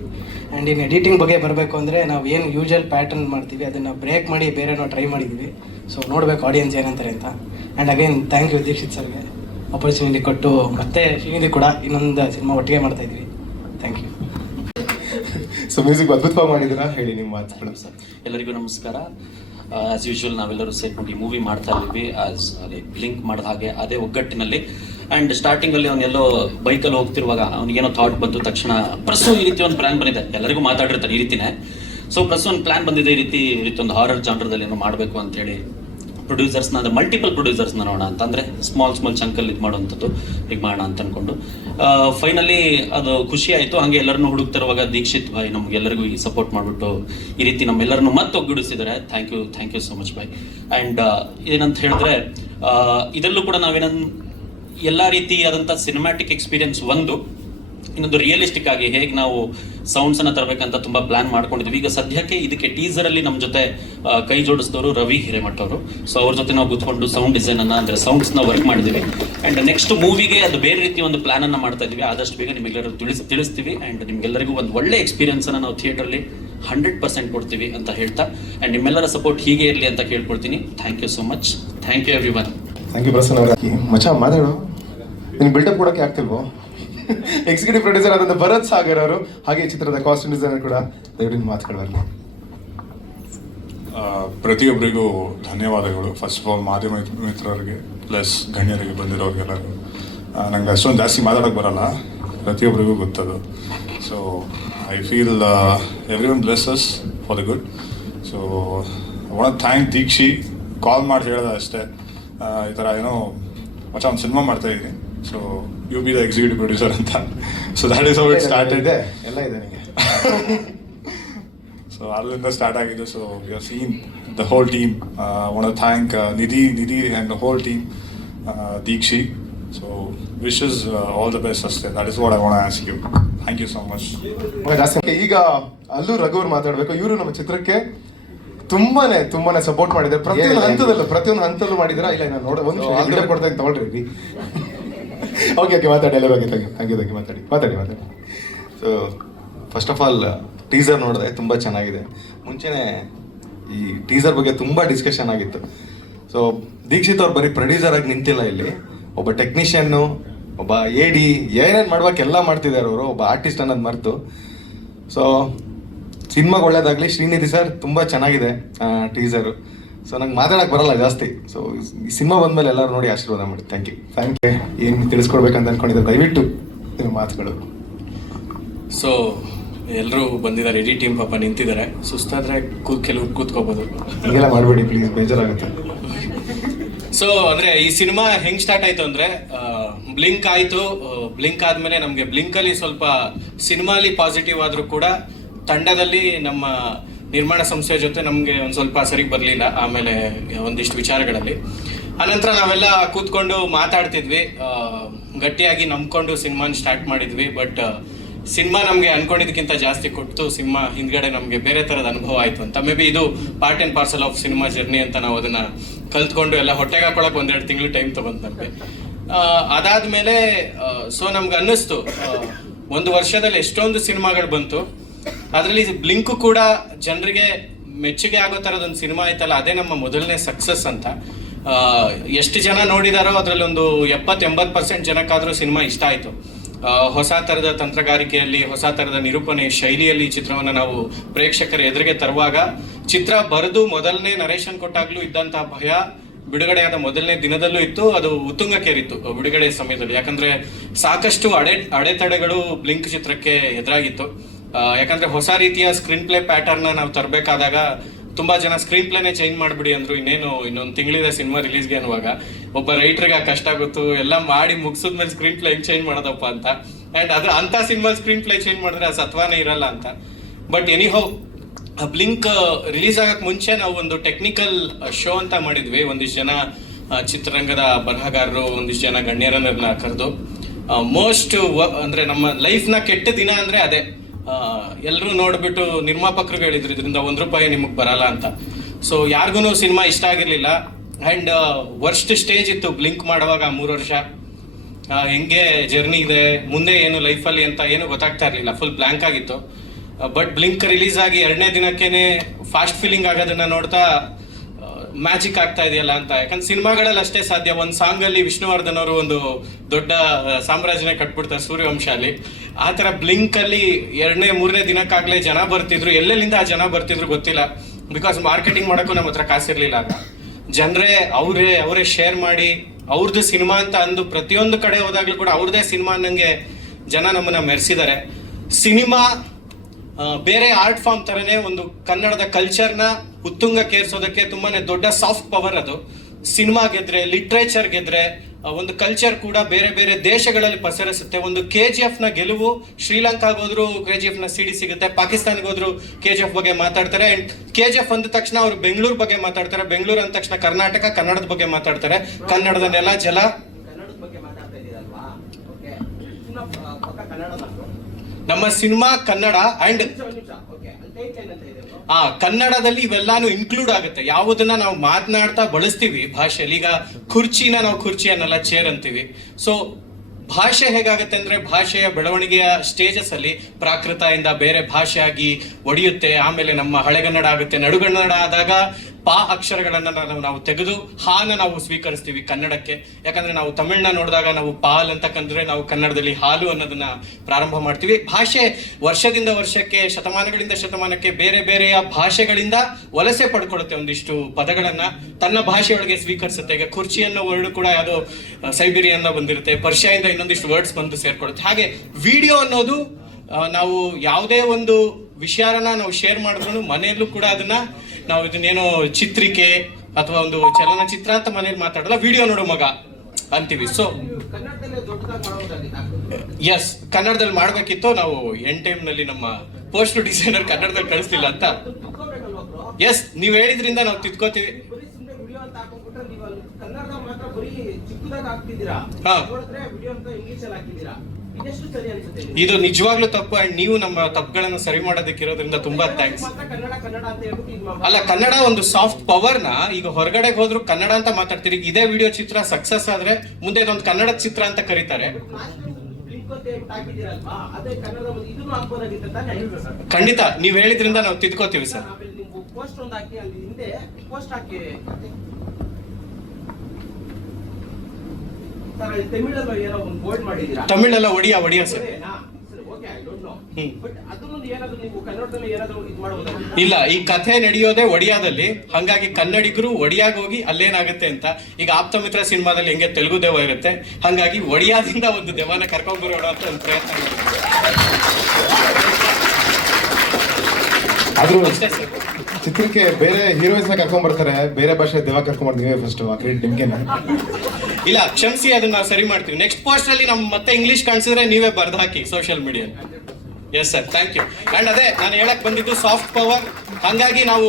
ಆ್ಯಂಡ್ ಇನ್ನು ಎಡಿಟಿಂಗ್ ಬಗ್ಗೆ ಬರಬೇಕು ಅಂದರೆ ನಾವು ಏನು ಯೂಶುವಲ್ ಪ್ಯಾಟರ್ನ್ ಮಾಡ್ತೀವಿ ಅದನ್ನು ಬ್ರೇಕ್ ಮಾಡಿ ಬೇರೆ ನಾವು ಟ್ರೈ ಮಾಡಿದ್ದೀವಿ. ಸೊ ನೋಡಬೇಕು ಆಡಿಯನ್ಸ್ ಏನಂತಾರೆ ಅಂತ. And again thank you Dikshit ಸರ್ಗೆ ಆಪರ್ಚುನಿಟಿ ಕೊಟ್ಟು, ಮತ್ತೆ ಶ್ರೀನಿಧಿ ಕೂಡ ಇನ್ನೊಂದು ಸಿನಿಮಾ ಒಟ್ಟಿಗೆ ಮಾಡ್ತಾಯಿದ್ವಿ. Thank you. ಸೊ ಮ್ಯೂಸಿಕ್ ಅದ್ಭುತವಾಗಿ ಮಾಡಿದ್ದೀರಾ, ಹೇಳಿ ನಿಮ್ಮ ಮಾತುಗಳು. ಎಲ್ಲರಿಗೂ ನಮಸ್ಕಾರ. ಆ್ಯಸ್ ಯೂಶುವಲ್ ನಾವೆಲ್ಲರೂ ಸೇರ್ಕೊಂಡು ಈ ಮೂವಿ ಮಾಡ್ತಾ ಇದ್ದೀವಿ. ಆಸ್ ಅದೇ ಲಿಂಕ್ ಮಾಡಿದ ಹಾಗೆ ಅದೇ ಒಗ್ಗಟ್ಟಿನಲ್ಲಿ. ಆ್ಯಂಡ್ ಸ್ಟಾರ್ಟಿಂಗಲ್ಲಿ ಅವನೆಲ್ಲೋ ಬೈಕಲ್ಲಿ ಹೋಗ್ತಿರುವಾಗ ಅವ್ನಿಗೇನೋ ಥಾಟ್ ಬಂತು ತಕ್ಷಣ, ಪ್ರಸು ಈ ರೀತಿ ಒಂದು ಪ್ಲ್ಯಾನ್ ಬಂದಿದೆ, ಎಲ್ಲರಿಗೂ ಮಾತಾಡಿರ್ತಾರೆ ಈ ರೀತಿನೇ. ಸೊ ಪ್ರಸು ಒಂದು ಪ್ಲ್ಯಾನ್ ಬಂದಿದೆ, ಈ ರೀತಿ ಒಂದು ಹಾರರ್ ಜಾನ್ರದಲ್ಲಿ ಏನೋ ಮಾಡಬೇಕು ಅಂತೇಳಿ ಪ್ರೊಡ್ಯೂಸರ್ಸ್ನ, ಅಂದರೆ ಮಲ್ಟಿಪಲ್ ಪ್ರೊಡ್ಯೂಸರ್ಸ್ನ ನೋಡೋಣ ಅಂತ, ಅಂದರೆ ಸ್ಮಾಲ್ ಚಂಕಲ್ಲಿ ಇದು ಮಾಡುವಂಥದ್ದು ಈಗ ಮಾಡೋಣ ಅಂತ ಅಂದ್ಕೊಂಡು ಫೈನಲಿ ಅದು ಖುಷಿ ಆಯಿತು. ಹಾಗೆ ಎಲ್ಲರನ್ನೂ ಹುಡುಕ್ತಿರುವಾಗ ದೀಕ್ಷಿತ್ ಭಾಯ್ ನಮಗೆಲ್ಲರಿಗೂ ಈ ಸಪೋರ್ಟ್ ಮಾಡಿಬಿಟ್ಟು ಈ ರೀತಿ ನಮ್ಮೆಲ್ಲರನ್ನು ಮತ್ತೆ ಒಗ್ಗೂಡಿಸಿದ್ದಾರೆ. ಥ್ಯಾಂಕ್ ಯು ಸೊ ಮಚ್ ಭಾಯ್. ಆ್ಯಂಡ್ ಏನಂತ ಹೇಳಿದ್ರೆ ಇದರಲ್ಲೂ ಕೂಡ ಎಲ್ಲ ರೀತಿಯಾದಂಥ ಸಿನಿಮ್ಯಾಟಿಕ್ ಎಕ್ಸ್ಪೀರಿಯನ್ಸ್ ಒಂದು, ಇನ್ನೊಂದು ರಿಯಲಿಸ್ಟಿಕ್ ಆಗಿ ಹೇಗೆ ನಾವು ಸೌಂಡ್ಸನ್ನು ತರಬೇಕಂತ ತುಂಬ ಪ್ಲ್ಯಾನ್ ಮಾಡ್ಕೊಂಡಿದ್ವಿ. ಈಗ ಸದ್ಯಕ್ಕೆ ಇದಕ್ಕೆ ಟೀಸರಲ್ಲಿ ನಮ್ಮ ಜೊತೆ ಕೈ ಜೋಡಿಸಿದವರು ರವಿ ಹಿರೇಮಠ ಅವರು. ಸೊ ಅವ್ರ ಜೊತೆ ನಾವು ಕೂತ್ಕೊಂಡು ಸೌಂಡ್ ಡಿಸೈನನ್ನು, ಅಂದರೆ ಸೌಂಡ್ಸ್ನ ವರ್ಕ್ ಮಾಡಿದ್ದೀವಿ. ಆ್ಯಂಡ್ ನೆಕ್ಸ್ಟ್ ಮೂವಿಗೆ ಅದು ಬೇರೆ ರೀತಿ ಒಂದು ಪ್ಲ್ಯಾನನ್ನು ಮಾಡ್ತಾ ಇದ್ದೀವಿ. ಆದಷ್ಟು ಬೇಗ ನಿಮಗೆಲ್ಲರೂ ತಿಳಿಸ್ತೀವಿ. ಆ್ಯಂಡ್ ನಿಮಗೆಲ್ಲರಿಗೂ ಒಂದು ಒಳ್ಳೆ ಎಕ್ಸ್ಪೀರಿಯನ್ಸನ್ನು ನಾವು ಥಿಯೇಟ್ರಲ್ಲಿ 100% ಕೊಡ್ತೀವಿ ಅಂತ ಹೇಳ್ತಾ, ಆ್ಯಂಡ್ ನಿಮ್ಮೆಲ್ಲರ ಸಪೋರ್ಟ್ ಹೀಗೆ ಇರಲಿ ಅಂತ ಕೇಳ್ಕೊಳ್ತೀನಿ. Thank you so much. Thank you everyone. Thank you Prasanna ಅವರ. ಮಚ ಮಾತಾಡೋ, ನಿನ್ನ ಬಿಲ್ಡಪ್ ಕೊಡೋಕ್ಕೆ ಆಗ್ತಿಲ್ವೋ? ಎಕ್ಸಿಕ್ಯೂಟಿವ್ ಪ್ರೊಡ್ಯೂಸರ್ ಆದಂಥ ಭರತ್ ಸಾಗರ್ ಅವರು, ಹಾಗೆ ಚಿತ್ರದ ಕಾಸ್ಟ್ಯೂಮ್ ಡಿಸೈನರ್ ಕೂಡ, ದಯವಿಟ್ಟು ಮಾತುಗಳು ಬರಲಿ. ಪ್ರತಿಯೊಬ್ಬರಿಗೂ ಧನ್ಯವಾದಗಳು. ಫಸ್ಟ್ ಆಫ್ ಆಲ್ ಮಾಧ್ಯಮ ಮಿತ್ರರಿಗೆ ಪ್ಲಸ್ ಗಣ್ಯರಿಗೆ ಬಂದಿರೋರಿಗೆಲ್ಲರಿಗೂ. ನಂಗೆ ಅಷ್ಟೊಂದು ಜಾಸ್ತಿ ಮಾತಾಡೋಕ್ಕೆ ಬರಲ್ಲ, ಪ್ರತಿಯೊಬ್ಬರಿಗೂ ಗೊತ್ತದು. So I feel everyone blesses for the good. So want thank Dheekshi. Call ಮಾಡಿ ಹೇಳ್ದೆ ಅಷ್ಟೇ, ಈ ಥರ ಏನೋ ಮಚ್ಚ ಒಂದು ಸಿನಿಮಾ ಮಾಡ್ತಾಯಿದ್ದೀನಿ, so you be the executive producer ಅಂತ. So that is how it started. ಎಲ್ಲ ಇದೆ ನನಗೆ. ಸೊ ಅಲ್ಲಿಂದ ಸ್ಟಾರ್ಟ್ ಆಗಿದೆ. So we are seen the whole team. Want thank Nidhi and the whole team, Dheekshi. So wishes all the best ಅಷ್ಟೇ. That is what I want ask you. Thank you so much. ಜಾಸ್ತಿ ಈಗ ಅಲ್ಲೂ ರಘು ಅವ್ರು ಮಾತಾಡಬೇಕು. ಇವರು ನಮ್ಮ ಚಿತ್ರಕ್ಕೆ ತುಂಬಾನೇ ಸಪೋರ್ಟ್ ಮಾಡಿದ್ದಾರೆ ಪ್ರತಿಯೊಂದು ಹಂತದಲ್ಲೂ ಮಾಡಿದ್ರ. ಇಲ್ಲ ನಾನು ನೋಡ ಒಂದು ವಿಡಿಯೋ ಕೊಡ್ತಾ ತಗೊಳ್ರಿ. ಓಕೆ ಮಾತಾಡಿ ಎಲ್ಲ ಬಗ್ಗೆ ಥ್ಯಾಂಕ್ ಯು ಮಾತಾಡಿ. So first of all teaser ನೋಡಿದೆ, ತುಂಬ ಚೆನ್ನಾಗಿದೆ. ಮುಂಚೆನೇ ಈ ಟೀಸರ್ ಬಗ್ಗೆ ತುಂಬ ಡಿಸ್ಕಷನ್ ಆಗಿತ್ತು. ಸೊ ದೀಕ್ಷಿತ್ ಅವ್ರು ಬರೀ ಪ್ರೊಡ್ಯೂಸರ್ ಆಗಿ ನಿಂತಿಲ್ಲ, ಇಲ್ಲಿ ಒಬ್ಬ ಟೆಕ್ನಿಷಿಯನ್ನು, ಒಬ್ಬ AD ಏನೇನು ಮಾಡ್ಬೇಕೆಲ್ಲ ಮಾಡ್ತಿದ್ದಾರೆ ಅವರು, ಒಬ್ಬ ಆರ್ಟಿಸ್ಟ್ ಅನ್ನೋದು ಮರೆತು. ಸೊ ಸಿನಿಮಾಗೆ ಒಳ್ಳೇದಾಗಲಿ. ಶ್ರೀನಿಧಿ ಸರ್ ತುಂಬ ಚೆನ್ನಾಗಿದೆ ಟೀಸರು. ಸೊ ನಂಗೆ ಮಾತಾಡೋಕ್ಕೆ ಬರಲ್ಲ ಜಾಸ್ತಿ. ಸೊ ಈ ಸಿನಿಮಾ ಬಂದಮೇಲೆ ಎಲ್ಲರೂ ನೋಡಿ ಆಶೀರ್ವಾದ ಮಾಡಿ. Thank you. ಏನು ತಿಳಿಸ್ಕೊಡ್ಬೇಕಂತ ಅನ್ಕೊಂಡಿದ್ದಾರೆ, ದಯವಿಟ್ಟು ನಿಮ್ಮ ಮಾತುಗಳು. ಸೊ ಎಲ್ಲರೂ ಬಂದಿದ್ದಾರೆ, ಇಡೀ ಟೀಮ್ ಪಾಪ ನಿಂತಿದ್ದಾರೆ. ಸುಸ್ತಾದ್ರೆ ಕೆಲವ್ರು ಕೂತ್ಕೋಬೋದು. ಹೀಗೆಲ್ಲ ಮಾಡಬೇಡಿ ಪ್ಲೀಸ್, ಬೇಜಾರಾಗುತ್ತೆ. ಸೊ ಅಂದ್ರೆ ಈ ಸಿನಿಮಾ ಹೆಂಗ್ ಸ್ಟಾರ್ಟ್ ಆಯ್ತು ಅಂದ್ರೆ ಬ್ಲಿಂಕ್ ಆಯ್ತು. ಬ್ಲಿಂಕ್ ಆದ್ಮೇಲೆ ನಮ್ಗೆ ಬ್ಲಿಂಕ್ ಅಲ್ಲಿ ಸ್ವಲ್ಪ ಸಿನಿಮಾಲಿ ಪಾಸಿಟಿವ್ ಆದ್ರೂ ಕೂಡ ತಂಡದಲ್ಲಿ ನಮ್ಮ ನಿರ್ಮಾಣ ಸಂಸ್ಥೆ ಜೊತೆ ನಮ್ಗೆ ಒಂದ್ ಸ್ವಲ್ಪ ಸರಿಗೆ ಬರ್ಲಿಲ್ಲ. ಆಮೇಲೆ ಒಂದಿಷ್ಟು ವಿಚಾರಗಳಲ್ಲಿ ಆನಂತರ ನಾವೆಲ್ಲ ಕೂತ್ಕೊಂಡು ಮಾತಾಡ್ತಿದ್ವಿ, ಗಟ್ಟಿಯಾಗಿ ನಂಬ್ಕೊಂಡು ಸಿನಿಮಾನ ಸ್ಟಾರ್ಟ್ ಮಾಡಿದ್ವಿ. ಬಟ್ ಸಿನಿಮಾ ನಮ್ಗೆ ಅನ್ಕೊಂಡಿದ್ದಕ್ಕಿಂತ ಜಾಸ್ತಿ ಕೊಟ್ಟು ಸಿನಿಮಾ ಹಿಂದ್ಗಡೆ ನಮ್ಗೆ ಬೇರೆ ತರದ ಅನುಭವ ಆಯ್ತು ಅಂತ. ಮೇ ಬಿ ಇದು part and parcel of cinema journey ಅಂತ ನಾವು ಅದನ್ನ ಕಲ್ತ್ಕೊಂಡು ಎಲ್ಲ ಹೊಟ್ಟೆಗೆ ಹಾಕೊಳಕ್ 1-2 ತಿಂಗಳು ಟೈಮ್ ತಗೊಂಡ್ ನಮ್ಗೆ. ಅದಾದ್ಮೇಲೆ ಸೊ ನಮ್ಗೆ ಅನ್ನಿಸ್ತು, 1 ವರ್ಷದಲ್ಲಿ ಎಷ್ಟೊಂದು ಸಿನಿಮಾಗಳು ಬಂತು, ಅದರಲ್ಲಿ ಬ್ಲಿಂಕ್ ಕೂಡ ಜನರಿಗೆ ಮೆಚ್ಚುಗೆ ಆಗೋ ತರದೊಂದು ಸಿನಿಮಾ ಆಯ್ತಲ್ಲ, ಅದೇ ನಮ್ಮ ಮೊದಲನೇ ಸಕ್ಸಸ್ ಅಂತ. ಎಷ್ಟು ಜನ ನೋಡಿದಾರೋ ಅದರಲ್ಲಿ ಒಂದು 70-80% ಜನಕ್ಕಾದ್ರೂ ಸಿನಿಮಾ ಇಷ್ಟ ಆಯ್ತು. ಹೊಸ ತರದ ತಂತ್ರಗಾರಿಕೆಯಲ್ಲಿ, ಹೊಸ ತರದ ನಿರೂಪಣೆ ಶೈಲಿಯಲ್ಲಿ ಚಿತ್ರವನ್ನು ನಾವು ಪ್ರೇಕ್ಷಕರ ಎದುರಿಗೆ ತರುವಾಗ, ಚಿತ್ರ ಬರೆದು ಮೊದಲನೇ ನರೇಶನ್ ಕೊಟ್ಟಾಗ್ಲೂ ಇದ್ದಂತಹ ಭಯ ಬಿಡುಗಡೆಯಾದ ಮೊದಲನೇ ದಿನದಲ್ಲೂ ಇತ್ತು. ಅದು ಉತ್ತುಂಗಕ್ಕೇರಿತ್ತು ಬಿಡುಗಡೆ ಸಮಯದಲ್ಲಿ. ಯಾಕಂದ್ರೆ ಸಾಕಷ್ಟು ಅಡೆತಡೆಗಳು ಬ್ಲಿಂಕ್ ಚಿತ್ರಕ್ಕೆ ಎದುರಾಗಿತ್ತು. ಯಾಕಂದ್ರೆ ಹೊಸ ರೀತಿಯ ಸ್ಕ್ರೀನ್ ಪ್ಲೇ ಪ್ಯಾಟರ್ನ್ ನಾವು ತರಬೇಕಾದಾಗ ತುಂಬಾ ಜನ ಸ್ಕ್ರೀನ್ ಪ್ಲೇನೇ ಚೇಂಜ್ ಮಾಡ್ಬಿಡಿ ಅಂದ್ರು. ಇನ್ನೊಂದು ತಿಂಗಳಿದೆ ಸಿನಿಮಾ ರಿಲೀಸ್ಗೆ ಅನ್ನುವಾಗ ಒಬ್ಬ ರೈಟರ್ಗೆ ಕಷ್ಟ ಆಗುತ್ತು, ಎಲ್ಲ ಮಾಡಿ ಮುಗಿಸಿದ್ಮೇಲೆ ಸ್ಕ್ರೀನ್ ಪ್ಲೇ ಹೆಂಗ್ ಚೇಂಜ್ ಮಾಡೋದಪ್ಪ ಅಂತ. ಅಂಡ್ ಅದು ಅಂತ ಸಿನಿಮಾ ಸ್ಕ್ರೀನ್ ಪ್ಲೇ ಚೇಂಜ್ ಮಾಡಿದ್ರೆ ಸತ್ವಾನೇ ಇರಲ್ಲ ಅಂತ. ಬಟ್ ಎನಿಹೌ ಬ್ಲಿಂಕ್ ರಿಲೀಸ್ ಆಗಕ್ ಮುಂಚೆ ನಾವು ಒಂದು ಟೆಕ್ನಿಕಲ್ ಶೋ ಅಂತ ಮಾಡಿದ್ವಿ. ಒಂದಿಷ್ಟು ಜನ ಚಿತ್ರರಂಗದ ಬರಹಗಾರರು, ಒಂದಿಷ್ಟು ಜನ ಗಣ್ಯರನ್ನೆಲ್ಲ ಕರೆದು ಮೋಸ್ಟ್ ಅಂದ್ರೆ ನಮ್ಮ ಲೈಫ್ ನ ಕೆಟ್ಟ ದಿನ ಅಂದ್ರೆ ಅದೇ. ಎಲ್ಲರೂ ನೋಡ್ಬಿಟ್ಟು ನಿರ್ಮಾಪಕರು ಹೇಳಿದ್ರು ಇದರಿಂದ ₹1 ನಿಮಗ್ ಬರಲ್ಲ ಅಂತ. ಸೊ ಯಾರಿಗೂ ಸಿನಿಮಾ ಇಷ್ಟ ಆಗಿರ್ಲಿಲ್ಲ. ಅಂಡ್ ವರ್ಸ್ಟ್ ಸ್ಟೇಜ್ ಇತ್ತು ಬ್ಲಿಂಕ್ ಮಾಡುವಾಗ 3 ವರ್ಷ. ಹೆಂಗೆ ಜರ್ನಿ ಇದೆ, ಮುಂದೆ ಏನು ಲೈಫಲ್ಲಿ ಅಂತ ಏನು ಗೊತ್ತಾಗ್ತಾ ಇರ್ಲಿಲ್ಲ, ಫುಲ್ ಬ್ಲಾಂಕ್ ಆಗಿತ್ತು. ಬಟ್ ಬ್ಲಿಂಕ್ ರಿಲೀಸ್ ಆಗಿ 2ನೇ ದಿನಕ್ಕೇನೆ ಫಾಸ್ಟ್ ಫೀಲಿಂಗ್ ಆಗೋದನ್ನ ನೋಡ್ತಾ ಮ್ಯಾಜಿಕ್ ಆಗ್ತಾ ಇದೆಯಲ್ಲ ಅಂತ. ಯಾಕಂದ್ರೆ ಸಿನಿಮಾಗಳಲ್ಲಿ ಅಷ್ಟೇ ಸಾಧ್ಯ. ಒಂದು ಸಾಂಗ್ ಅಲ್ಲಿ ವಿಷ್ಣುವರ್ಧನ್ ಅವರು ಒಂದು ದೊಡ್ಡ ಸಾಮ್ರಾಜ್ಯನೇ ಕಟ್ಬಿಡ್ತಾರೆ ಸೂರ್ಯವಂಶ ಅಲ್ಲಿ. ಆ ತರ ಬ್ಲಿಂಕ್ ಅಲ್ಲಿ 2ನೇ 3ನೇ ದಿನಕ್ಕಾಗ್ಲೇ ಜನ ಬರ್ತಿದ್ರು. ಎಲ್ಲೆಲ್ಲಿಂದ ಆ ಜನ ಬರ್ತಿದ್ರು ಗೊತ್ತಿಲ್ಲ, ಬಿಕಾಸ್ ಮಾರ್ಕೆಟಿಂಗ್ ಮಾಡೋಕ್ಕೂ ನಮ್ಮ ಹತ್ರ ಕಾಸಿರ್ಲಿಲ್ಲ ಆಗ. ಜನರೇ ಅವರೇ ಶೇರ್ ಮಾಡಿ ಅವ್ರದ್ದು ಸಿನಿಮಾ ಅಂತ ಅಂದು ಪ್ರತಿಯೊಂದು ಕಡೆ ಹೋದಾಗ್ಲೂ ಕೂಡ ಅವ್ರದೇ ಸಿನಿಮಾ ಅನ್ನಂಗೆ ಜನ ನಮ್ಮನ್ನ ಮೆರೆಸಿದ್ದಾರೆ. ಸಿನಿಮಾ ಬೇರೆ ಆರ್ಟ್ ಫಾರ್ಮ್ ತರನೇ ಒಂದು ಕನ್ನಡದ ಕಲ್ಚರ್ನ ಉತ್ತುಂಗಕ್ಕೇರಿಸೋದಕ್ಕೆ ತುಂಬಾನೇ ದೊಡ್ಡ ಸಾಫ್ಟ್ ಪವರ್ ಅದು. ಸಿನಿಮಾ ಗೆದ್ರೆ, ಲಿಟ್ರೇಚರ್ ಗೆದ್ರೆ, ಒಂದು ಕಲ್ಚರ್ ಕೂಡ ಬೇರೆ ಬೇರೆ ದೇಶಗಳಲ್ಲಿ ಪಸರಿಸುತ್ತೆ. ಒಂದು KGF ನ ಗೆಲುವು ಶ್ರೀಲಂಕಾಗೆ ಹೋದ್ರು KGF ನ CD ಸಿಗುತ್ತೆ, ಪಾಕಿಸ್ತಾನ್ಗೆ ಹೋದ್ರು KGF ಬಗ್ಗೆ ಮಾತಾಡ್ತಾರೆ. ಅಂಡ್ KGF ಅಂದ ತಕ್ಷಣ ಅವರು ಬೆಂಗಳೂರು ಬಗ್ಗೆ ಮಾತಾಡ್ತಾರೆ, ಬೆಂಗಳೂರು ಅಂದ ತಕ್ಷಣ ಕರ್ನಾಟಕ, ಕನ್ನಡದ ಬಗ್ಗೆ ಮಾತಾಡ್ತಾರೆ. ಕನ್ನಡದ ನೆಲ ಜಲ, ನಮ್ಮ ಸಿನಿಮಾ ಕನ್ನಡ. ಅಂಡ್ ಕನ್ನಡದಲ್ಲಿ ಇವೆಲ್ಲಾನು ಇನ್ಕ್ಲೂಡ್ ಆಗುತ್ತೆ. ಯಾವುದನ್ನ ನಾವು ಮಾತನಾಡ್ತಾ ಬಳಸ್ತೀವಿ ಭಾಷೆಯಲ್ಲಿ. ಈಗ ಕುರ್ಚಿನ ನಾವು ಕುರ್ಚಿ ಅನ್ನಲ್ಲ, ಚೇರ್ ಅಂತೀವಿ. ಸೊ ಭಾಷೆ ಹೇಗಾಗುತ್ತೆ ಅಂದ್ರೆ, ಭಾಷೆಯ ಬೆಳವಣಿಗೆಯ ಸ್ಟೇಜಸ್ ಅಲ್ಲಿ ಪ್ರಾಕೃತ ಇಂದ ಬೇರೆ ಭಾಷೆ ಆಗಿ ಒಡೆಯುತ್ತೆ. ಆಮೇಲೆ ನಮ್ಮ ಹಳೆಗನ್ನಡ ಆಗುತ್ತೆ. ನಡುಗನ್ನಡ ಆದಾಗ ಪಾ ಅಕ್ಷರಗಳನ್ನ ನಾವು ತೆಗೆದು ಹಾನ ನಾವು ಸ್ವೀಕರಿಸ್ತೀವಿ ಕನ್ನಡಕ್ಕೆ. ಯಾಕಂದ್ರೆ ನಾವು ತಮಿಳ್ನ ನೋಡಿದಾಗ ನಾವು ಪಾಲ್ ಅಂತ ಕಂಡ್ರೆ ನಾವು ಕನ್ನಡದಲ್ಲಿ ಹಾಲು ಅನ್ನೋದನ್ನ ಪ್ರಾರಂಭ ಮಾಡ್ತೀವಿ. ಭಾಷೆ ವರ್ಷದಿಂದ ವರ್ಷಕ್ಕೆ, ಶತಮಾನಗಳಿಂದ ಶತಮಾನಕ್ಕೆ ಬೇರೆ ಬೇರೆಯ ಭಾಷೆಗಳಿಂದ ವಲಸೆ ಪಡ್ಕೊಳ್ಳುತ್ತೆ. ಒಂದಿಷ್ಟು ಪದಗಳನ್ನ ತನ್ನ ಭಾಷೆಯೊಳಗೆ ಸ್ವೀಕರಿಸುತ್ತೆ. ಈಗ ಕುರ್ಚಿ ಅನ್ನೋ ವರ್ಡ್ ಕೂಡ ಯಾವುದೋ ಸೈಬೀರಿಯನ್ನ ಬಂದಿರುತ್ತೆ, ಪರ್ಷಿಯಾದಿಂದ ಇನ್ನೊಂದಿಷ್ಟು ವರ್ಡ್ಸ್ ಬಂದು ಸೇರ್ಕೊಳ್ಳುತ್ತೆ. ಹಾಗೆ ವಿಡಿಯೋ ಅನ್ನೋದು ನಾವು ಯಾವುದೇ ಒಂದು ವಿಷಯನ ನಾವು ಶೇರ್ ಮಾಡಿದ್ರು ಮನೆಯಲ್ಲೂ ಕೂಡ ಅದನ್ನ ನಾವು ಇದನ್ನೇನೋ ಚಿತ್ರಿಕೆ ಅಥವಾ ಒಂದು ಚಲನಚಿತ್ರ ಅಂತ ಮನೇಲಿ ಮಾತಾಡಲ್ಲ, ವಿಡಿಯೋ ನೋಡು ಮಗ ಅಂತೀವಿ. ಸೊ ಎಸ್, ಕನ್ನಡದಲ್ಲಿ ಮಾಡ್ಬೇಕಿತ್ತು. ನಾವು ಟೈಮ್ ನಲ್ಲಿ ನಮ್ಮ ಪೋಸ್ಟ್ ಡಿಸೈನರ್ ಕನ್ನಡದಲ್ಲಿ ಕಳಿಸ್ಲಿಲ್ಲ ಅಂತ. ಎಸ್, ನೀವ್ ಹೇಳಿದ್ರಿಂದ ನಾವು ತಿದ್ಕೋತೀವಿ. ಇದು ನಿಜವಾಗ್ಲೂ ತಪ್ಪು. ಅಂಡ್ ನೀವು ನಮ್ಮ ತಪ್ಪುಗಳನ್ನು ಸರಿ ಮಾಡೋದಕ್ಕಿರೋದ್ರಿಂದ ತುಂಬಾ ಥ್ಯಾಂಕ್ಸ್. ಅಲ್ಲ, ಕನ್ನಡ ಒಂದು ಸಾಫ್ಟ್ ಪವರ್ನ ಈಗ ಹೊರಗಡೆಗೆ ಹೋದ್ರು ಕನ್ನಡ ಅಂತ ಮಾತಾಡ್ತೀರಿ. ಇದೇ ವಿಡಿಯೋ ಚಿತ್ರ ಸಕ್ಸಸ್ ಆದ್ರೆ ಮುಂದೆ ಇದೊಂದು ಕನ್ನಡ ಚಿತ್ರ ಅಂತ ಕರೀತಾರೆ. ಖಂಡಿತ ನೀವ್ ಹೇಳಿದ್ರಿಂದ ನಾವು ತಿದ್ಕೋತೀವಿ ಸರ್. ತಮಿಳಲ್ಲ, ಒಡಿಯಾ ಸರ್. ಇಲ್ಲ, ಈ ಕಥೆ ನಡೆಯೋದೇ ಒಡಿಯಾದಲ್ಲಿ, ಹಂಗಾಗಿ ಕನ್ನಡಿಗರು ಒಡಿಯಾಗ ಹೋಗಿ ಅಲ್ಲೇನಾಗುತ್ತೆ ಅಂತ. ಈಗ ಆಪ್ತಮಿತ್ರ ಸಿನಿಮಾದಲ್ಲಿ ಹೆಂಗೆ ತೆಲುಗು ದೆವ್ವ ಇರುತ್ತೆ, ಹಂಗಾಗಿ ಒಡಿಯಾದಿಂದ ಒಂದು ದೆವ್ವನ ಕರ್ಕೊಂಡ್ ಬರೋಣ ಅಂತ ಒಂದು ಪ್ರಯತ್ನ ಆದ್ರೂ ಅಷ್ಟೇ ಸರ್. ಚಿತ್ರಕ್ಕೆ ಬೇರೆ ಹೀರೋಯಿನ್ಸ್ ಕರ್ಕೊಂಡ್ ಬರ್ತಾರೆ, ಬೇರೆ ಭಾಷೆ ದೇವ ಕರ್ಕೊಂಡ್ ನೀವೇ ಫಸ್ಟ್ ಆ ಕ್ರೆಡಿಟ್ ನಿಮ್ಗೆ. ಇಲ್ಲ, ಕ್ಷಮಿಸಿ, ಅದನ್ನ ನಾವು ಸರಿ ಮಾಡ್ತೀವಿ. ನೆಕ್ಸ್ಟ್ ಪೋಸ್ಟ್ ಅಲ್ಲಿ ನಮ್ ಮತ್ತೆ ಇಂಗ್ಲಿಷ್ ಕಾಣಿಸಿದ್ರೆ ನೀವೇ ಬರ್ದು ಹಾಕಿ social media. Yes sir, thank you. And ಅದೇ ನಾನು ಹೇಳಕ್ ಬಂದಿದ್ದು ಸಾಫ್ಟ್ ಪವರ್. ಹಂಗಾಗಿ ನಾವು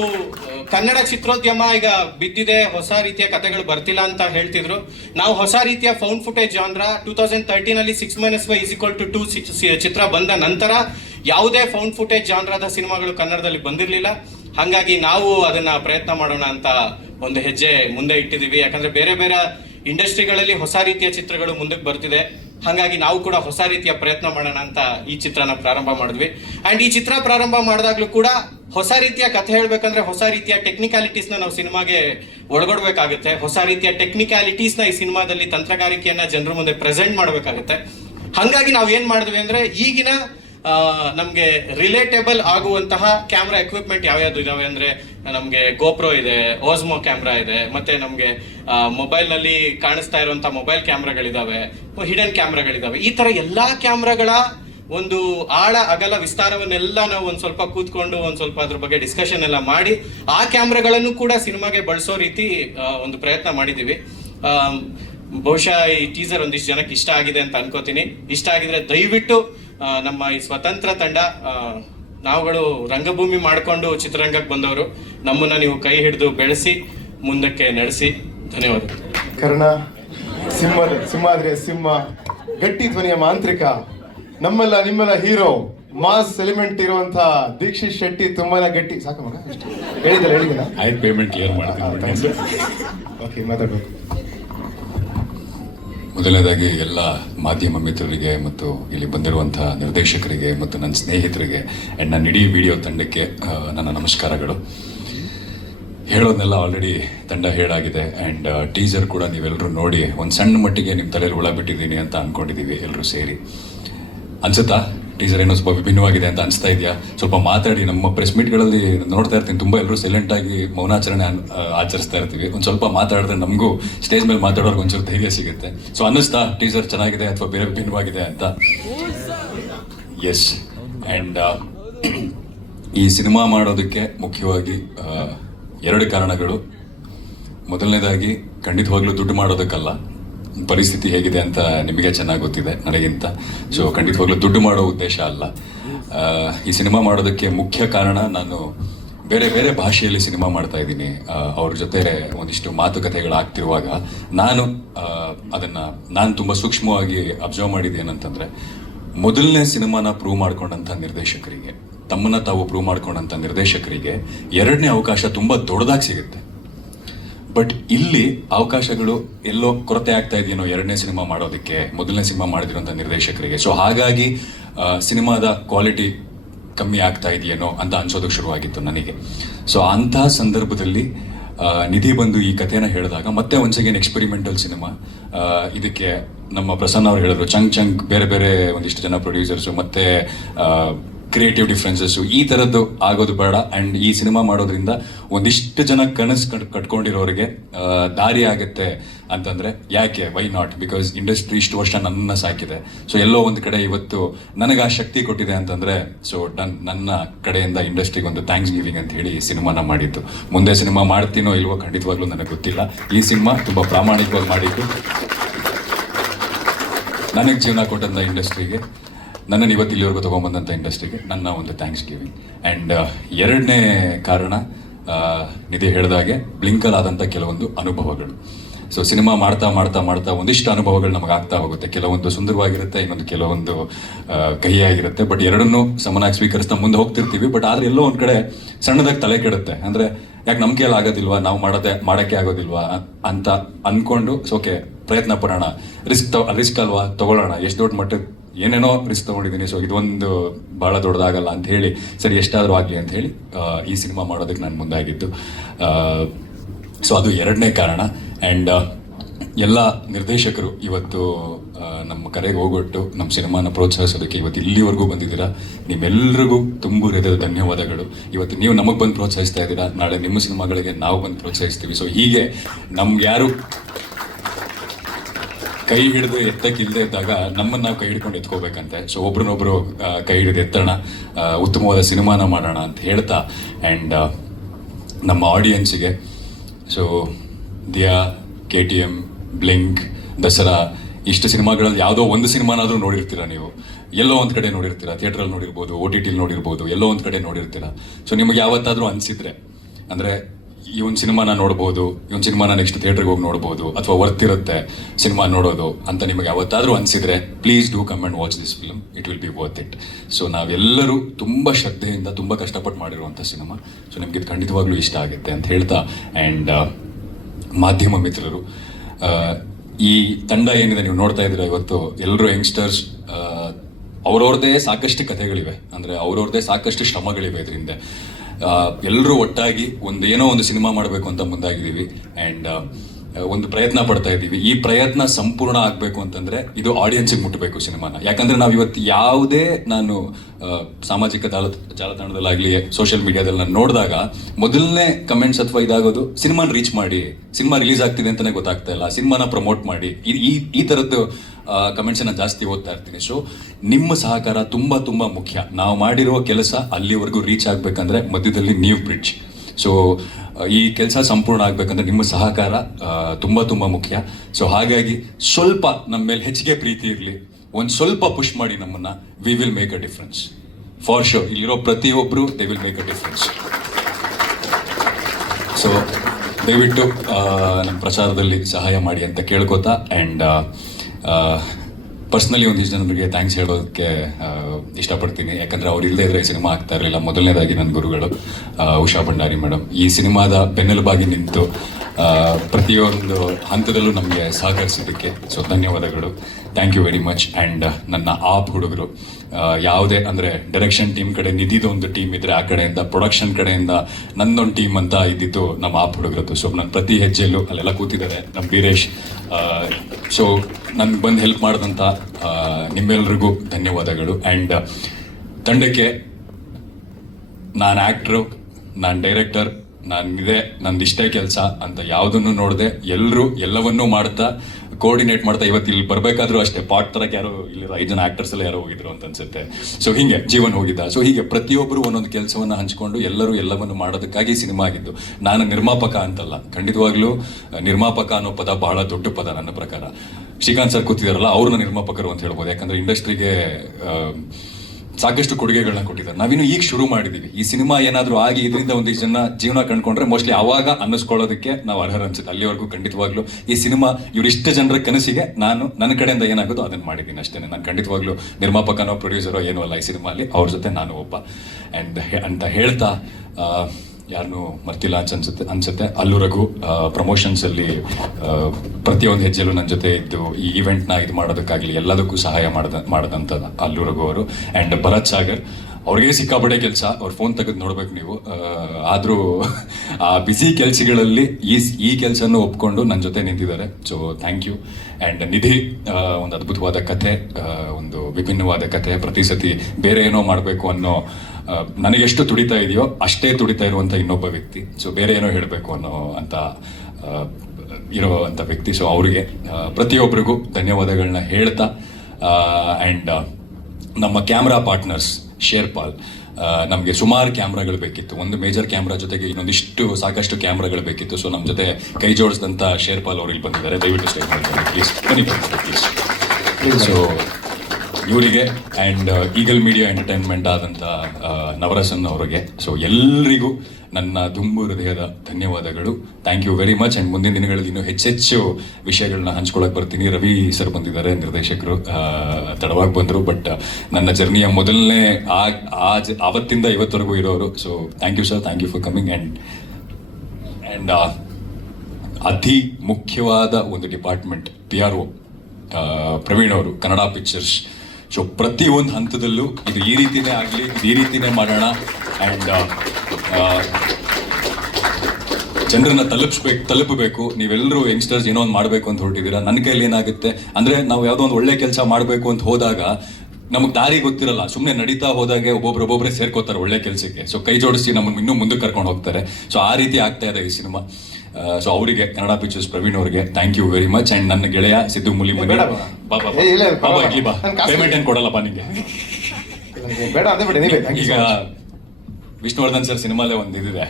ಕನ್ನಡ ಚಿತ್ರೋದ್ಯಮ ಈಗ ಬಿದ್ದಿದೆ, ಹೊಸ ರೀತಿಯ ಕಥೆಗಳು ಬರ್ತಿಲ್ಲ ಅಂತ ಹೇಳ್ತಿದ್ರು. ನಾವು ಹೊಸ ರೀತಿಯ ಫೌಂಡ್ ಫುಟೇಜ್ ಜಾನ್ರ 2013 ಅಲ್ಲಿ 6-5 = 2 ಚಿತ್ರ ಬಂದ ನಂತರ ಯಾವುದೇ ಫೌಂಡ್ ಫುಟೇಜ್ ಜಾನ್ರಾದ ಸಿನಿಮಾಗಳು ಕನ್ನಡದಲ್ಲಿ ಬಂದಿರಲಿಲ್ಲ. ಹಾಗಾಗಿ ನಾವು ಅದನ್ನ ಪ್ರಯತ್ನ ಮಾಡೋಣ ಅಂತ ಒಂದು ಹೆಜ್ಜೆ ಮುಂದೆ ಇಟ್ಟಿದ್ದೀವಿ. ಯಾಕಂದ್ರೆ ಬೇರೆ ಬೇರೆ ಇಂಡಸ್ಟ್ರಿಗಳಲ್ಲಿ ಹೊಸ ರೀತಿಯ ಚಿತ್ರಗಳು ಮುಂದಕ್ಕೆ ಬರ್ತಿದೆ. ಹಾಗಾಗಿ ನಾವು ಕೂಡ ಹೊಸ ರೀತಿಯ ಪ್ರಯತ್ನ ಮಾಡೋಣ ಅಂತ ಈ ಚಿತ್ರನ ಪ್ರಾರಂಭ ಮಾಡಿದ್ವಿ. ಅಂಡ್ ಈ ಚಿತ್ರ ಪ್ರಾರಂಭ ಮಾಡಿದಾಗ್ಲೂ ಕೂಡ ಹೊಸ ರೀತಿಯ ಕಥೆ ಹೇಳ್ಬೇಕಂದ್ರೆ ಹೊಸ ರೀತಿಯ ಟೆಕ್ನಿಕಾಲಿಟೀಸ್ನ ನಾವು ಸಿನಿಮಾಗೆ ಒಳಗೊಡ್ಬೇಕಾಗುತ್ತೆ. ಹೊಸ ರೀತಿಯ ಟೆಕ್ನಿಕಾಲಿಟೀಸ್ನ ಈ ಸಿನಿಮಾದಲ್ಲಿ ತಂತ್ರಗಾರಿಕೆಯನ್ನ ಜನರ ಮುಂದೆ ಪ್ರೆಸೆಂಟ್ ಮಾಡಬೇಕಾಗುತ್ತೆ. ಹಾಗಾಗಿ ನಾವು ಏನ್ ಮಾಡಿದ್ವಿ ಅಂದ್ರೆ ಈಗಿನ ನಮ್ಗೆ ರಿಲೇಟೇಬಲ್ ಆಗುವಂತಹ ಕ್ಯಾಮ್ರಾ ಎಕ್ವಿಪ್ಮೆಂಟ್ ಯಾವ್ಯಾವ್ದು ಇದಾವೆ ಅಂದ್ರೆ ನಮ್ಗೆ ಗೋಪ್ರೋ ಇದೆ, ಓಸ್ಮೋ ಕ್ಯಾಮ್ರಾ ಇದೆ, ಮತ್ತೆ ನಮ್ಗೆ ಮೊಬೈಲ್ ನಲ್ಲಿ ಕಾಣಿಸ್ತಾ ಇರುವಂತಹ ಮೊಬೈಲ್ ಕ್ಯಾಮ್ರಾಗಳಿದಾವೆ, ಹಿಡನ್ ಕ್ಯಾಮ್ರಾಗಳಿದಾವೆ. ಈ ತರ ಎಲ್ಲಾ ಕ್ಯಾಮ್ರಾಗಳ ಒಂದು ಆಳ ಅಗಲ ವಿಸ್ತಾರವನ್ನೆಲ್ಲ ನಾವು ಒಂದ್ ಸ್ವಲ್ಪ ಕೂತ್ಕೊಂಡು ಒಂದ್ ಸ್ವಲ್ಪ ಅದ್ರ ಬಗ್ಗೆ ಡಿಸ್ಕಷನ್ ಎಲ್ಲ ಮಾಡಿ ಆ ಕ್ಯಾಮ್ರಾಗಳನ್ನು ಕೂಡ ಸಿನಿಮಾಗೆ ಬಳಸೋ ರೀತಿ ಒಂದು ಪ್ರಯತ್ನ ಮಾಡಿದೀವಿ. ಬಹುಶಃ ಈ ಟೀಸರ್ ಒಂದಿಷ್ಟು ಜನಕ್ಕೆ ಇಷ್ಟ ಆಗಿದೆ ಅಂತ ಅನ್ಕೋತೀನಿ. ಇಷ್ಟ ಆಗಿದ್ರೆ ದಯವಿಟ್ಟು ನಮ್ಮ ಈ ಸ್ವತಂತ್ರ ತಂಡ, ನಾವುಗಳು ರಂಗಭೂಮಿ ಮಾಡ್ಕೊಂಡು ಚಿತ್ರರಂಗಕ್ಕೆ ಬಂದವರು, ನಮ್ಮನ್ನ ನೀವು ಕೈ ಹಿಡಿದು ಬೆಳೆಸಿ ಮುಂದಕ್ಕೆ ನಡೆಸಿ. ಧನ್ಯವಾದಗಳು. ಕರ್ಣ ಸಿಂಹಾದ್ರೆ ಸಿಂಹ, ಗಟ್ಟಿ ಧ್ವನಿಯ ಮಾಂತ್ರಿಕ, ನಮ್ಮೆಲ್ಲ ನಿಮ್ಮೆಲ್ಲ ಹೀರೋ, ಮಾಸ್ ಎಲಿಮೆಂಟ್ ಇರುವಂತ ದೀಕ್ಷಿತ್ ಶೆಟ್ಟಿ ತುಂಬಾನೇ ಗಟ್ಟಿ. ಸಾಕು ಮಗ, ಹೇಳಿದಿಲ್ಲ ಆಯ್ತು, ಪೇಮೆಂಟ್ ಕ್ಲಿಯರ್ ಮಾಡ್ತೀನಿ. ಓಕೆ, ಮಾತಾಡ್ಬೇಕು. ಮೊದಲನೇದಾಗಿ ಎಲ್ಲ ಮಾಧ್ಯಮ ಮಿತ್ರರಿಗೆ ಮತ್ತು ಇಲ್ಲಿ ಬಂದಿರುವಂತಹ ನಿರ್ದೇಶಕರಿಗೆ ಮತ್ತು ನನ್ನ ಸ್ನೇಹಿತರಿಗೆ ಆ್ಯಂಡ್ ನನ್ನ ಇಡೀ ವಿಡಿಯೋ ತಂಡಕ್ಕೆ ನನ್ನ ನಮಸ್ಕಾರಗಳು. ಹೇಳೋದನ್ನೆಲ್ಲ ಆಲ್ರೆಡಿ ತಂಡ ಹೇಳಾಗಿದೆ. ಆ್ಯಂಡ್ ಟೀಸರ್ ಕೂಡ ನೀವೆಲ್ಲರೂ ನೋಡಿ ಒಂದು ಸಣ್ಣ ಮಟ್ಟಿಗೆ ನಿಮ್ಮ ತಲೆಯಲ್ಲಿ ಹುಳ ಬಿಟ್ಟಿದ್ದೀನಿ ಅಂತ ಅಂದ್ಕೊಂಡಿದ್ದೀವಿ ಎಲ್ಲರೂ ಸೇರಿ. ಅನ್ಸುತ್ತಾ ಟೀಸರ್ ಏನೋ ಸ್ವಲ್ಪ ವಿಭಿನ್ನವಾಗಿದೆ ಅಂತ ಅನಿಸ್ತಾ ಇದೆಯಾ? ಸ್ವಲ್ಪ ಮಾತಾಡಿ. ನಮ್ಮ ಪ್ರೆಸ್ ಮೀಟ್ಗಳಲ್ಲಿ ನೋಡ್ತಾ ಇರ್ತೀನಿ, ತುಂಬ ಎಲ್ಲರೂ ಸೈಲೆಂಟಾಗಿ ಮೌನಾಚರಣೆ ಆಚರಿಸ್ತಾ ಇರ್ತೀವಿ. ಒಂದು ಸ್ವಲ್ಪ ಮಾತಾಡಿದ್ರೆ ನಮಗೂ ಸ್ಟೇಜ್ ಮೇಲೆ ಮಾತಾಡೋರ್ಗೆ ಒಂಚೂರು ಧೈರ್ಯ ಸಿಗುತ್ತೆ. ಸೊ ಅನ್ನಿಸ್ತಾ ಟೀಸರ್ ಚೆನ್ನಾಗಿದೆ ಅಥವಾ ಬೇರೆ ವಿಭಿನ್ನವಾಗಿದೆ ಅಂತ? ಎಸ್. ಆ್ಯಂಡ್ ಈ ಸಿನಿಮಾ ಮಾಡೋದಕ್ಕೆ ಮುಖ್ಯವಾಗಿ 2 ಕಾರಣಗಳು. ಮೊದಲನೇದಾಗಿ ಖಂಡಿತವಾಗ್ಲೂ ದುಡ್ಡು ಮಾಡೋದಕ್ಕಲ್ಲ, ಪರಿಸ್ಥಿತಿ ಹೇಗಿದೆ ಅಂತ ನಿಮಗೆ ಚೆನ್ನಾಗಿ ಗೊತ್ತಿದೆ ನನಗಿಂತ. ಸೊ ಖಂಡಿತವಾಗ್ಲೂ ದುಡ್ಡು ಮಾಡೋ ಉದ್ದೇಶ ಅಲ್ಲ. ಈ ಸಿನಿಮಾ ಮಾಡೋದಕ್ಕೆ ಮುಖ್ಯ ಕಾರಣ, ನಾನು ಬೇರೆ ಬೇರೆ ಭಾಷೆಯಲ್ಲಿ ಸಿನಿಮಾ ಮಾಡ್ತಾ ಇದ್ದೀನಿ. ಅವ್ರ ಜೊತೆ ಒಂದಿಷ್ಟು ಮಾತುಕತೆಗಳಾಗ್ತಿರುವಾಗ ನಾನು ತುಂಬ ಸೂಕ್ಷ್ಮವಾಗಿ ಅಬ್ಸರ್ವ್ ಮಾಡಿದ್ದು ಏನಂತಂದರೆ, ಮೊದಲನೇ ಸಿನಿಮಾನ ಪ್ರೂವ್ ಮಾಡ್ಕೊಂಡಂಥ ನಿರ್ದೇಶಕರಿಗೆ, ತಮ್ಮನ್ನ ತಾವು ಪ್ರೂವ್ ಮಾಡ್ಕೊಂಡಂಥ ನಿರ್ದೇಶಕರಿಗೆ 2ನೇ ಅವಕಾಶ ತುಂಬ ದೊಡ್ಡದಾಗಿ ಸಿಗುತ್ತೆ. ಬಟ್ ಇಲ್ಲಿ ಅವಕಾಶಗಳು ಎಲ್ಲೋ ಕೊರತೆ ಆಗ್ತಾ ಇದೆಯೇನೋ 2ನೇ ಸಿನಿಮಾ ಮಾಡೋದಕ್ಕೆ ಮೊದಲನೇ ಸಿನಿಮಾ ಮಾಡಿದಿರೋಂಥ ನಿರ್ದೇಶಕರಿಗೆ. ಸೊ ಹಾಗಾಗಿ ಸಿನಿಮಾದ ಕ್ವಾಲಿಟಿ ಕಮ್ಮಿ ಆಗ್ತಾ ಇದೆಯೇನೋ ಅಂತ ಅನ್ಸೋದಕ್ಕೆ ಶುರುವಾಗಿತ್ತು ನನಗೆ. ಸೊ ಅಂತಹ ಸಂದರ್ಭದಲ್ಲಿ ನಿಧಿ ಬಂದು ಈ ಕಥೆನ ಹೇಳಿದಾಗ ಮತ್ತೆ ಒನ್ಸ್ ಅಗೇನ್ ಎಕ್ಸ್ಪೆರಿಮೆಂಟಲ್ ಸಿನಿಮಾ. ಇದಕ್ಕೆ ನಮ್ಮ ಪ್ರಸನ್ನ ಅವ್ರು ಹೇಳಿದ್ರು, ಚಂಕ್ ಬೇರೆ ಬೇರೆ ಒಂದಿಷ್ಟು ಜನ ಪ್ರೊಡ್ಯೂಸರ್ಸು ಮತ್ತೆ ಕ್ರಿಯೇಟಿವ್ ಡಿಫ್ರೆನ್ಸಸ್ಸು ಈ ಥರದ್ದು ಆಗೋದು ಬೇಡ. ಆ್ಯಂಡ್ ಈ ಸಿನಿಮಾ ಮಾಡೋದ್ರಿಂದ ಒಂದಿಷ್ಟು ಜನ ಕನಸು ಕಟ್ಕೊಂಡಿರೋರಿಗೆ ದಾರಿ ಆಗುತ್ತೆ ಅಂತಂದರೆ ಯಾಕೆ, ವೈ ನಾಟ್? ಬಿಕಾಸ್ ಇಂಡಸ್ಟ್ರಿ ಇಷ್ಟು ವರ್ಷ ನನ್ನನ್ನು ಸಾಕಿದೆ. ಸೊ ಎಲ್ಲೋ ಒಂದು ಕಡೆ ಇವತ್ತು ನನಗೆ ಆ ಶಕ್ತಿ ಕೊಟ್ಟಿದೆ ಅಂತಂದರೆ, ಸೊ ನನ್ನ ಕಡೆಯಿಂದ ಇಂಡಸ್ಟ್ರಿಗೆ ಒಂದು ಥ್ಯಾಂಕ್ಸ್ ಗಿವಿಂಗ್ ಅಂತ ಹೇಳಿ ಈ ಸಿನಿಮಾನ ಮಾಡಿದ್ದು. ಮುಂದೆ ಸಿನಿಮಾ ಮಾಡ್ತೀನೋ ಇಲ್ವೋ ಖಂಡಿತವಾಗ್ಲೂ ನನಗೆ ಗೊತ್ತಿಲ್ಲ. ಈ ಸಿನಿಮಾ ತುಂಬ ಪ್ರಾಮಾಣಿಕವಾಗಿ ಮಾಡಿದ್ದು, ನನಗೆ ಜೀವನ ಕೊಟ್ಟಂಥ ಇಂಡಸ್ಟ್ರಿಗೆ, ನನ್ನನ್ನು ಇವತ್ತು ಇಲ್ಲಿವರೆಗೂ ತೊಗೊಂಬಂದಂಥ ಇಂಡಸ್ಟ್ರಿಗೆ ನನ್ನ ಒಂದು ಥ್ಯಾಂಕ್ಸ್ ಗಿವಿಂಗ್. ಆ್ಯಂಡ್ 2ನೇ ಕಾರಣ, ನಿಧಿ ಹೇಳಿದಾಗೆ ಬ್ಲಿಂಕಲ್ ಆದಂಥ ಕೆಲವೊಂದು ಅನುಭವಗಳು. ಸೊ ಸಿನಿಮಾ ಮಾಡ್ತಾ ಮಾಡ್ತಾ ಮಾಡ್ತಾ ಒಂದಿಷ್ಟು ಅನುಭವಗಳು ನಮಗೆ ಆಗ್ತಾ ಹೋಗುತ್ತೆ. ಕೆಲವೊಂದು ಸುಂದರವಾಗಿರುತ್ತೆ, ಇನ್ನೊಂದು ಕೆಲವೊಂದು ಕಹಿಯಾಗಿರುತ್ತೆ. ಬಟ್ ಎರಡನ್ನೂ ಸಮನಾಗಿ ಸ್ವೀಕರಿಸ್ತಾ ಮುಂದೆ ಹೋಗ್ತಿರ್ತೀವಿ. ಬಟ್ ಆದರೆ ಎಲ್ಲೋ ಒಂದು ಕಡೆ ಸಣ್ಣದಾಗಿ ತಲೆ ಕೆಡುತ್ತೆ. ಅಂದರೆ ಯಾಕೆ ನಮ್ಮ ಕೈಯಲ್ಲಿ ಆಗೋದಿಲ್ವಾ, ನಾವು ಮಾಡೋಕ್ಕೆ ಆಗೋದಿಲ್ವಾ ಅಂತ ಅಂದ್ಕೊಂಡು ಓಕೆ ಪ್ರಯತ್ನ ಪಡೋಣ, ರಿಸ್ಕ್ ಅಲ್ವಾ ತಗೊಳ್ಳೋಣ, ಎಷ್ಟು ದೊಡ್ಡ ಮಟ್ಟಕ್ಕೆ ಏನೇನೋ ರಿಸ್ಕ್ ತೊಗೊಂಡಿದ್ದೀನಿ, ಸೊ ಇದೊಂದು ಭಾಳ ದೊಡ್ಡದಾಗಲ್ಲ ಅಂತ ಹೇಳಿ ಸರಿ ಎಷ್ಟಾದರೂ ಆಗಲಿ ಅಂತ ಹೇಳಿ ಈ ಸಿನಿಮಾ ಮಾಡೋದಕ್ಕೆ ನಾನು ಮುಂದಾಗಿದ್ದು. ಸೊ ಅದು ಎರಡನೇ ಕಾರಣ. ಆ್ಯಂಡ್ ಎಲ್ಲ ನಿರ್ದೇಶಕರು ಇವತ್ತು ನಮ್ಮ ಕರೆಗೆ ಹೋಗೊಟ್ಟು ನಮ್ಮ ಸಿನಿಮಾನ ಪ್ರೋತ್ಸಾಹಿಸೋದಕ್ಕೆ ಇವತ್ತು ಇಲ್ಲಿವರೆಗೂ ಬಂದಿದ್ದೀರಾ. ನಿಮ್ಮೆಲ್ಲರಿಗೂ ತುಂಬ ಹೃದಯದ ಧನ್ಯವಾದಗಳು. ಇವತ್ತು ನೀವು ನಮಗೆ ಬಂದು ಪ್ರೋತ್ಸಾಹಿಸ್ತಾ ಇದ್ದೀರಾ, ನಾಳೆ ನಿಮ್ಮ ಸಿನಿಮಾಗಳಿಗೆ ನಾವು ಬಂದು ಪ್ರೋತ್ಸಾಹಿಸ್ತೀವಿ. ಸೊ ಹೀಗೆ ನಮ್ಗೆ ಯಾರು ಕೈ ಹಿಡಿದು ಎತ್ತಕ್ಕಿಲ್ಲದೆ ಇದ್ದಾಗ ನಮ್ಮನ್ನು ನಾವು ಕೈ ಹಿಡ್ಕೊಂಡು ಎತ್ಕೋಬೇಕಂತೆ. ಸೊ ಒಬ್ರನ್ನೊಬ್ರು ಕೈ ಹಿಡಿದು ಎತ್ತೋಣ, ಉತ್ತಮವಾದ ಸಿನಿಮಾನ ಮಾಡೋಣ ಅಂತ ಹೇಳ್ತಾ, ಆ್ಯಂಡ್ ನಮ್ಮ ಆಡಿಯನ್ಸಿಗೆ ಸೊ ದಿಯಾ, KTM, ಬ್ಲಿಂಕ್, ದಸರಾ ಇಷ್ಟು ಸಿನಿಮಾಗಳಲ್ಲಿ ಯಾವುದೋ ಒಂದು ಸಿನಿಮಾನಾದರೂ ನೋಡಿರ್ತೀರ ನೀವು, ಎಲ್ಲೋ ಒಂದು ಕಡೆ ನೋಡಿರ್ತೀರ, ಥಿಯೇಟ್ರಲ್ಲಿ ನೋಡಿರ್ಬೋದು, OTT ನೋಡಿರ್ಬೋದು, ಎಲ್ಲೋ ಒಂದು ಕಡೆ ನೋಡಿರ್ತೀರ. ಸೊ ನಿಮಗೆ ಯಾವತ್ತಾದರೂ ಅನಿಸಿದ್ರೆ ಅಂದರೆ ಇವನ್ ಸಿನಿಮಾನ ನೋಡ್ಬೋದು, ಇವನ್ ಸಿನಿಮಾನ ನೆಕ್ಸ್ಟ್ ಥಿಯೇಟ್ರಿಗೆ ಹೋಗಿ ನೋಡ್ಬೋದು, ಅಥವಾ ವರ್ತ್ ಇರುತ್ತೆ ಸಿನಿಮಾ ನೋಡೋದು ಅಂತ ನಿಮಗೆ ಯಾವತ್ತಾದರೂ ಅನಿಸಿದ್ರೆ please do come and watch this film, it will be worth it. So ನಾವೆಲ್ಲರೂ ತುಂಬ ಶ್ರದ್ಧೆಯಿಂದ ತುಂಬ ಕಷ್ಟಪಟ್ಟು ಮಾಡಿರುವಂಥ ಸಿನಿಮಾ. ಸೊ ನಿಮಗೆ ಇದು ಖಂಡಿತವಾಗ್ಲೂ ಇಷ್ಟ ಆಗುತ್ತೆ ಅಂತ ಹೇಳ್ತಾ, ಆ್ಯಂಡ್ ಮಾಧ್ಯಮ ಮಿತ್ರರು, ಈ ತಂಡ ಏನಿದೆ ನೀವು ನೋಡ್ತಾ ಇದ್ದೀರಾ ಇವತ್ತು, ಎಲ್ಲರೂ ಯಂಗ್ಸ್ಟರ್ಸ್, ಅವ್ರವ್ರದ್ದೇ ಸಾಕಷ್ಟು ಕಥೆಗಳಿವೆ, ಅಂದರೆ ಅವ್ರವ್ರದ್ದೇ ಸಾಕಷ್ಟು ಶ್ರಮಗಳಿವೆ ಇದರಿಂದ. ಎಲ್ಲರೂ ಒಟ್ಟಾಗಿ ಏನೋ ಒಂದು ಸಿನಿಮಾ ಮಾಡಬೇಕು ಅಂತ ಮುಂದಾಗಿದ್ದೀವಿ. ಆ್ಯಂಡ್ ಒಂದು ಪ್ರಯತ್ನ ಪಡ್ತಾ ಇದ್ದೀವಿ. ಈ ಪ್ರಯತ್ನ ಸಂಪೂರ್ಣ ಆಗಬೇಕು ಅಂತಂದರೆ ಇದು ಆಡಿಯನ್ಸಿಗೆ ಮುಟ್ಟಬೇಕು ಸಿನಿಮಾನ. ಯಾಕಂದರೆ ನಾವು ಇವತ್ತು ಯಾವುದೇ ನಾನು ಸಾಮಾಜಿಕ ಜಾಲತಾಣದಲ್ಲಾಗಲಿ ಸೋಷಿಯಲ್ ಮೀಡಿಯಾದಲ್ಲಿ ನಾನು ನೋಡಿದಾಗ ಮೊದಲನೇ ಕಮೆಂಟ್ಸ್ ಅಥವಾ ಇದಾಗೋದು ಸಿನಿಮಾನ ರೀಚ್ ಮಾಡಿ, ಸಿನಿಮಾ ರಿಲೀಸ್ ಆಗ್ತಿದೆ ಅಂತಲೇ ಗೊತ್ತಾಗ್ತಾ ಇಲ್ಲ, ಸಿನಿಮಾನ ಪ್ರಮೋಟ್ ಮಾಡಿ, ಈ ಥರದ್ದು ಕಮೆಂಟ್ಸನ್ನು ಜಾಸ್ತಿ ಓದ್ತಾ ಇರ್ತೀನಿ. ಸೊ ನಿಮ್ಮ ಸಹಕಾರ ತುಂಬ ತುಂಬ ಮುಖ್ಯ. ನಾವು ಮಾಡಿರೋ ಕೆಲಸ ಅಲ್ಲಿವರೆಗೂ ರೀಚ್ ಆಗಬೇಕಂದ್ರೆ ಮಧ್ಯದಲ್ಲಿ ನೀವು ಬ್ರಿಡ್ಜ್. ಸೊ ಈ ಕೆಲಸ ಸಂಪೂರ್ಣ ಆಗಬೇಕಂದ್ರೆ ನಿಮ್ಮ ಸಹಕಾರ ತುಂಬ ತುಂಬ ಮುಖ್ಯ. ಸೊ ಹಾಗಾಗಿ ಸ್ವಲ್ಪ ನಮ್ಮ ಮೇಲೆ ಹೆಚ್ಚಿಗೆ ಪ್ರೀತಿ ಇರಲಿ, ಒಂದು ಸ್ವಲ್ಪ ಪುಷ್ ಮಾಡಿ ನಮ್ಮನ್ನು. We will make a difference for sure. ಇಲ್ಲಿರೋ ಪ್ರತಿಯೊಬ್ಬರು they will make a difference. So ದಯವಿಟ್ಟು ನಮ್ಮ ಪ್ರಚಾರದಲ್ಲಿ ಸಹಾಯ ಮಾಡಿ ಅಂತ ಕೇಳ್ಕೊತಾ, ಆ್ಯಂಡ್ ಪರ್ಸ್ನಲಿ ಒಂದಿಷ್ಟು ಜನರಿಗೆ ಥ್ಯಾಂಕ್ಸ್ ಹೇಳೋದಕ್ಕೆ ಇಷ್ಟಪಡ್ತೀನಿ. ಯಾಕಂದರೆ ಅವ್ರು ಇಲ್ಲದೇ ಇದ್ರೆ ಈ ಸಿನಿಮಾ ಆಗ್ತಾ ಇರಲಿಲ್ಲ. ಮೊದಲನೇದಾಗಿ ನನ್ನ ಗುರುಗಳು ಉಷಾ ಭಂಡಾರಿ ಮೇಡಮ್, ಈ ಸಿನಿಮಾದ ಬೆನ್ನೆಲುಬಾಗಿ ನಿಂತು ಪ್ರತಿಯೊಂದು ಹಂತದಲ್ಲೂ ನಮಗೆ ಸಹಕರಿಸಿದ್ದಕ್ಕೆ ಸೊ ಧನ್ಯವಾದಗಳು. Thank you very much. And ನನ್ನ ಆಪ್ ಹುಡುಗರು, ಯಾವುದೇ ಅಂದರೆ ಡೈರೆಕ್ಷನ್ ಟೀಮ್ ಕಡೆ ನಿಧಿದು ಒಂದು ಟೀಮ್ ಇದ್ದರೆ, ಆ ಕಡೆಯಿಂದ ಪ್ರೊಡಕ್ಷನ್ ಕಡೆಯಿಂದ ನನ್ನೊಂದು ಟೀಮ್ ಅಂತ ಇದ್ದಿದ್ದು ನಮ್ಮ ಆಪ್ ಹುಡುಗರದ್ದು. ಸೊ ನನ್ನ ಪ್ರತಿ ಹೆಜ್ಜೆಯಲ್ಲೂ ಅಲ್ಲೆಲ್ಲ ಕೂತಿದ್ದಾರೆ ನಮ್ಮ ವೀರೇಶ್. ಸೊ ನನ್ಗೆ ಬಂದು ಹೆಲ್ಪ್ ಮಾಡಿದಂಥ ನಿಮ್ಮೆಲ್ರಿಗೂ ಧನ್ಯವಾದಗಳು. ಆ್ಯಂಡ್ ತಂಡಕ್ಕೆ, ನಾನು ಆ್ಯಕ್ಟ್ರು, ನಾನು ಡೈರೆಕ್ಟರ್, ನಂದಿಷ್ಟೇ ಕೆಲಸ ಅಂತ ಯಾವುದನ್ನು ನೋಡದೆ ಎಲ್ಲರೂ ಎಲ್ಲವನ್ನೂ ಮಾಡ್ತಾ ಕೋಆರ್ಡಿನೇಟ್ ಮಾಡ್ತಾ ಇವತ್ತು ಇಲ್ಲಿ ಬರಬೇಕಾದ್ರೂ ಅಷ್ಟೇ ಪಾಟ್ ತರಕ್ಕೆ ಯಾರೋ ಇಲ್ಲಿ 5 ಜನ ಆ್ಯಕ್ಟರ್ಸ್ ಎಲ್ಲ ಯಾರೋ ಹೋಗಿದ್ರು ಅಂತ ಅನ್ಸುತ್ತೆ. ಸೊ ಹೀಗೆ ಜೀವನ್ ಹೋಗಿದ್ದ. ಸೊ ಹೀಗೆ ಪ್ರತಿಯೊಬ್ಬರು ಒಂದೊಂದು ಕೆಲಸವನ್ನು ಹಂಚ್ಕೊಂಡು ಎಲ್ಲರೂ ಎಲ್ಲವನ್ನು ಮಾಡೋದಕ್ಕಾಗಿ ಸಿನಿಮಾ ಆಗಿದ್ದು. ನಾನು ನಿರ್ಮಾಪಕ ಅಂತಲ್ಲ, ಖಂಡಿತವಾಗ್ಲೂ ನಿರ್ಮಾಪಕ ಅನ್ನೋ ಪದ ಬಹಳ ದೊಡ್ಡ ಪದ ನನ್ನ ಪ್ರಕಾರ. ಶ್ರೀಕಾಂತ್ ಸರ್ ಕೂತಿದಾರಲ್ಲ, ಅವ್ರನ್ನ ನಿರ್ಮಾಪಕರು ಅಂತ ಹೇಳ್ಬೋದು. ಯಾಕಂದರೆ ಇಂಡಸ್ಟ್ರಿಗೆ ಸಾಕಷ್ಟು ಕೊಡುಗೆಗಳನ್ನ ಕೊಟ್ಟಿದ್ದಾರೆ. ನಾವಿನ್ನು ಈಗ ಶುರು ಮಾಡಿದ್ದೀವಿ. ಈ ಸಿನಿಮಾ ಏನಾದರೂ ಆಗಿ ಇದರಿಂದ ಒಂದಿಷ್ಟು ಜನ ಜೀವನ ಕಂಡ್ಕೊಂಡ್ರೆ ಮೋಸ್ಟ್ಲಿ ಆವಾಗ ಅನ್ನಿಸ್ಕೊಳ್ಳೋದಕ್ಕೆ ನಾವು ಅರ್ಹರು ಅನ್ಸುತ್ತೆ. ಅಲ್ಲಿವರೆಗೂ ಖಂಡಿತವಾಗ್ಲೂ ಈ ಸಿನಿಮಾ ಇವರಿಷ್ಟು ಜನರ ಕನಸಿಗೆ ನಾನು ನನ್ನ ಕಡೆಯಿಂದ ಏನಾಗೋದು ಅದನ್ನು ಮಾಡಿದ್ದೀನಿ ಅಷ್ಟೇ. ನಾನು ಖಂಡಿತವಾಗ್ಲೂ ನಿರ್ಮಾಪಕನೋ ಪ್ರೊಡ್ಯೂಸರೋ ಏನೂ ಅಲ್ಲ ಈ ಸಿನಿಮಾಲಿ, ಅವ್ರ ಜೊತೆ ನಾನು ಒಬ್ಬ. ಅಂತ ಹೇಳ್ತಾ ಯಾರನ್ನೂ ಮರ್ತಿಲ್ಲ ಅನ್ಸುತ್ತೆ. ಅಲ್ಲೂ ರಘು ಪ್ರಮೋಷನ್ಸಲ್ಲಿ ಪ್ರತಿಯೊಂದು ಹೆಜ್ಜೆಲ್ಲೂ ನನ್ನ ಜೊತೆ ಇದ್ದು ಈ ಈವೆಂಟ್ನ ಇದು ಮಾಡೋದಕ್ಕಾಗಲಿ ಎಲ್ಲದಕ್ಕೂ ಸಹಾಯ ಮಾಡಿದಂಥ ಅಲ್ಲೂ ರಘು ಅವರು. ಆ್ಯಂಡ್ ಭರತ್ ಸಾಗರ್, ಅವ್ರಿಗೆ ಸಿಕ್ಕಾಪಟ್ಟೆ ಕೆಲಸ, ಅವ್ರ ಫೋನ್ ತೆಗೆದು ನೋಡ್ಬೇಕು ನೀವು. ಆದರೂ ಆ ಬ್ಯುಸಿ ಕೆಲಸಗಳಲ್ಲಿ ಈ ಕೆಲಸನೂ ಒಪ್ಕೊಂಡು ನನ್ನ ಜೊತೆ ನಿಂತಿದ್ದಾರೆ. So thank you. And Nidhi, ಒಂದು ಅದ್ಭುತವಾದ ಕಥೆ, ಒಂದು ವಿಭಿನ್ನವಾದ ಕಥೆ. ಪ್ರತಿ ಸತಿ ಬೇರೆ ಏನೋ ಮಾಡಬೇಕು ಅನ್ನೋ ನನಗೆಷ್ಟು ತುಡಿತಾ ಇದೆಯೋ ಅಷ್ಟೇ ತುಡಿತಾ ಇರುವಂಥ ಇನ್ನೊಬ್ಬ ವ್ಯಕ್ತಿ. ಸೊ ಬೇರೆ ಏನೋ ಹೇಳಬೇಕು ಇರೋವಂಥ ವ್ಯಕ್ತಿ. ಸೊ ಅವರಿಗೆ ಪ್ರತಿಯೊಬ್ಬರಿಗೂ ಧನ್ಯವಾದಗಳನ್ನ ಹೇಳ್ತಾ, ಆ್ಯಂಡ್ ನಮ್ಮ ಕ್ಯಾಮ್ರಾ ಪಾರ್ಟ್ನರ್ಸ್ ಶೇರ್ಪಾಲ್, ನಮಗೆ ಸುಮಾರು ಕ್ಯಾಮ್ರಾಗಳು ಬೇಕಿತ್ತು. ಒಂದು ಮೇಜರ್ ಕ್ಯಾಮ್ರಾ ಜೊತೆಗೆ ಇನ್ನೊಂದಿಷ್ಟು ಸಾಕಷ್ಟು ಕ್ಯಾಮ್ರಾಗಳು ಬೇಕಿತ್ತು. ಸೊ ನಮ್ಮ ಜೊತೆ ಕೈ ಜೋಡಿಸಿದಂಥ ಶೇರ್ಪಾಲ್ ಅವರು ಇಲ್ಲಿ ಬಂದಿದ್ದಾರೆ. ದಯವಿಟ್ಟು ಸ್ಟೇ ಮಾಡ್ತಾರೆ ಪ್ಲೀಸ್, ಬನ್ನಿ ಪ್ಲೀಸ್. ಸೊ ಇವರಿಗೆ ಆ್ಯಂಡ್ ಈಗಲ್ ಮೀಡಿಯಾ ಎಂಟರ್ಟೈನ್ಮೆಂಟ್ ಆದಂಥ ನವರಸನ್ ಅವರಿಗೆ. ಸೊ ಎಲ್ರಿಗೂ ನನ್ನ ತುಂಬು ಹೃದಯದ ಧನ್ಯವಾದಗಳು. Thank you very much. And ಮುಂದಿನ ದಿನಗಳಲ್ಲಿ ಇನ್ನೂ ಹೆಚ್ಚೆಚ್ಚು ವಿಷಯಗಳನ್ನ ಹಂಚ್ಕೊಳಕ್ಕೆ ಬರ್ತೀನಿ. ರವಿ ಸರ್ ಬಂದಿದ್ದಾರೆ, ನಿರ್ದೇಶಕರು, ತಡವಾಗಿ ಬಂದರು. ಬಟ್ ನನ್ನ ಜರ್ನಿಯ ಮೊದಲನೇ ಆವತ್ತಿಂದ ಇವತ್ತವರೆಗೂ ಇರೋರು. So thank you sir, thank you for coming. And ಅತಿ ಮುಖ್ಯವಾದ ಒಂದು ಡಿಪಾರ್ಟ್ಮೆಂಟ್ PRO ಪ್ರವೀಣ್ ಅವರು, ಕನ್ನಡ ಪಿಕ್ಚರ್ಸ್. ಸೊ ಪ್ರತಿಯೊಂದು ಹಂತದಲ್ಲೂ ಇದು ಈ ರೀತಿನೇ ಆಗಲಿ, ಈ ರೀತಿನೇ ಮಾಡೋಣ. ಆ್ಯಂಡ್ ಜನರನ್ನ ತಲುಪಬೇಕು. ನೀವೆಲ್ಲರೂ ಯಂಗ್ಸ್ಟರ್ಸ್ ಏನೋ ಒಂದು ಮಾಡಬೇಕು ಅಂತ ಹೊರಟಿದ್ದೀರಾ. ನನ್ನ ಕೈಲಿ ಏನಾಗುತ್ತೆ ಅಂದರೆ, ನಾವು ಯಾವುದೋ ಒಂದು ಒಳ್ಳೆ ಕೆಲಸ ಮಾಡಬೇಕು ಅಂತ ಹೋದಾಗ ನಮಗೆ ದಾರಿ ಗೊತ್ತಿರಲ್ಲ. ಸುಮ್ಮನೆ ನಡೀತಾ ಹೋದಾಗೆ ಒಬ್ಬೊಬ್ಬರೇ ಸೇರ್ಕೋತಾರೆ ಒಳ್ಳೆ ಕೆಲಸಕ್ಕೆ. ಸೊ ಕೈ ಜೋಡಿಸಿ ನಮ್ಮನ್ನು ಇನ್ನೂ ಮುಂದಕ್ಕೆ ಕರ್ಕೊಂಡು ಹೋಗ್ತಾರೆ. ಸೊ ಆ ರೀತಿ ಆಗ್ತಾ ಇದೆ ಈ ಸಿನಿಮಾ. ಸೊ ಅವರಿಗೆ, ಕನ್ನಡ ಪಿಕ್ಚರ್ಸ್ ಪ್ರವೀಣ್ ಅವರಿಗೆ thank you very much. And ನನ್ನ ಗೆಳೆಯ ಸಿದ್ದು ಮುಲಿ ಮನೆ, ಬಾಬಾ ಇಡ್ಲಿ ಬಾ, ಪೇಮೆಂಟ್ ಏನು ಕೊಡಲ್ಲಪ್ಪ ನಿಮಗೆ. ಈಗ ವಿಷ್ಣುವರ್ಧನ್ ಸರ್ ಸಿನಿಮಾಲೇ ಒಂದು ಇದಿದೆ,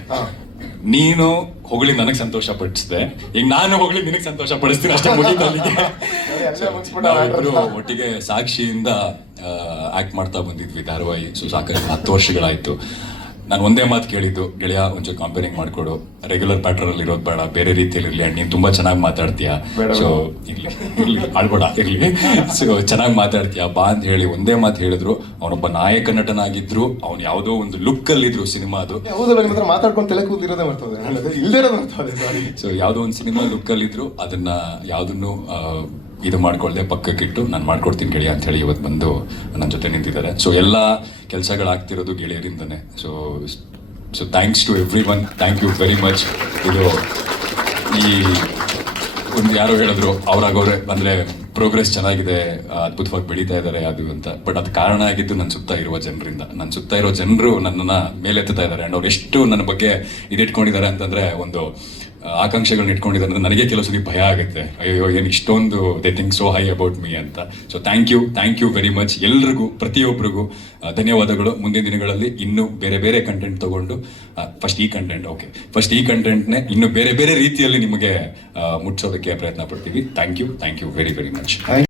ನೀನು ಹೊಗಳಿ ನನಗೆ ಸಂತೋಷ ಪಡಿಸಿದೆ, ಈಗ ನಾನು ಹೊಗಳಿ ನಿನಗೆ ಸಂತೋಷ ಪಡಿಸ್ತೀನಿ, ಅಷ್ಟೇ ಮುಗಿದಲ್ಲಿಗೆ. ನಾವಿಬ್ರು ಒಟ್ಟಿಗೆ ಸಾಕ್ಷಿಯಿಂದ ಆಕ್ಟ್ ಮಾಡ್ತಾ ಬಂದಿದ್ವಿ ಧಾರಾವಾಹಿ. ಸೊ ಸಾಕಷ್ಟು 10 ವರ್ಷಗಳಾಯ್ತು. ನಾನು ಒಂದೇ ಮಾತು ಕೇಳಿದ್ದು, ಗೆಳೆಯ ಒಂಚೂರು ಕಂಪೇರಿಂಗ್ ಮಾಡಿಕೊಡು, ರೆಗ್ಯುಲರ್ ಪ್ಯಾಟ್ರನಲ್ಲಿ ಇರೋದು ಬೇಡ, ಬೇರೆ ರೀತಿಯಲ್ಲಿ ಇರಲಿ. ಆ್ಯಂಡ್ ನೀನು ತುಂಬ ಚೆನ್ನಾಗಿ ಮಾತಾಡ್ತೀಯಾ, ಸೊ ಇರಲಿ ಆಳ್ಬೇಡ ಇರಲಿ, ಸೊ ಚೆನ್ನಾಗಿ ಮಾತಾಡ್ತೀಯಾ ಬಾ ಅಂತ ಹೇಳಿ ಒಂದೇ ಮಾತು ಹೇಳಿದ್ರು. ಅವನೊಬ್ಬ ನಾಯಕ ನಟನಾಗಿದ್ರು, ಅವ್ನು ಯಾವುದೋ ಒಂದು ಲುಕ್ಕಲ್ಲಿದ್ರು ಸಿನಿಮಾದು. ಮಾತಾಡ್ಕೊಂಡು ತಲೆ ಕೂದಿರೋದೇ ಬರ್ತದೆ. ಸೊ ಯಾವುದೋ ಒಂದು ಸಿನಿಮಾ ಲುಕ್ಕಲ್ಲಿದ್ರು, ಅದನ್ನ ಯಾವುದನ್ನು ಇದು ಮಾಡ್ಕೊಳ್ದೆ ಪಕ್ಕಕ್ಕಿಟ್ಟು ನಾನು ಮಾಡ್ಕೊಡ್ತೀನಿ ಗೆಳೆಯ ಅಂತ ಹೇಳಿ ಇವತ್ತು ಬಂದು ನನ್ನ ಜೊತೆ ನಿಂತಿದ್ದಾರೆ. ಸೊ ಎಲ್ಲ ಕೆಲಸಗಳಾಗ್ತಿರೋದು ಗೆಳೆಯರಿಂದನೇ. So thanks to everyone, thank you very much. ಇದು ಈ ಒಂದು ಯಾರೋ ಹೇಳಿದ್ರು ಅವ್ರಾಗವ್ರೆ, ಅಂದರೆ ಪ್ರೋಗ್ರೆಸ್ ಚೆನ್ನಾಗಿದೆ, ಅದ್ಭುತವಾಗಿ ಬೆಳೀತಾ ಇದ್ದಾರೆ ಅದು ಅಂತ. ಬಟ್ ಅದು ಕಾರಣ ಆಗಿದ್ದು ನನ್ನ ಸುತ್ತ ಇರುವ ಜನರಿಂದ. ನನ್ನ ಸುತ್ತ ಇರೋ ಜನರು ನನ್ನನ್ನು ಮೇಲೆತ್ತಾ ಇದ್ದಾರೆ. ಆ್ಯಂಡ್ ಅವ್ರು ಎಷ್ಟು ನನ್ನ ಬಗ್ಗೆ ಇದಿಟ್ಕೊಂಡಿದ್ದಾರೆ ಅಂತಂದರೆ, ಒಂದು ಆಕಾಂಕ್ಷೆಗಳನ್ನ ಇಟ್ಕೊಂಡಿದ್ದಾರೆ ಅಂದರೆ ನನಗೆ ಕೆಲವು ಸತಿ ಭಯ ಆಗುತ್ತೆ. ಅಯ್ಯೋ ಏನು ಇಷ್ಟೊಂದು they think so high about me ಅಂತ. So thank you very much ಎಲ್ರಿಗೂ, ಪ್ರತಿಯೊಬ್ಬರಿಗೂ ಧನ್ಯವಾದಗಳು. ಮುಂದಿನ ದಿನಗಳಲ್ಲಿ ಇನ್ನೂ ಬೇರೆ ಬೇರೆ ಕಂಟೆಂಟ್ ತಗೊಂಡು, ಫಸ್ಟ್ ಈ ಕಂಟೆಂಟ್ನೇ ಇನ್ನೂ ಬೇರೆ ಬೇರೆ ರೀತಿಯಲ್ಲಿ ನಿಮಗೆ ಮುಟ್ಸೋದಕ್ಕೆ ಪ್ರಯತ್ನ ಪಡ್ತೀವಿ. Thank you very very much.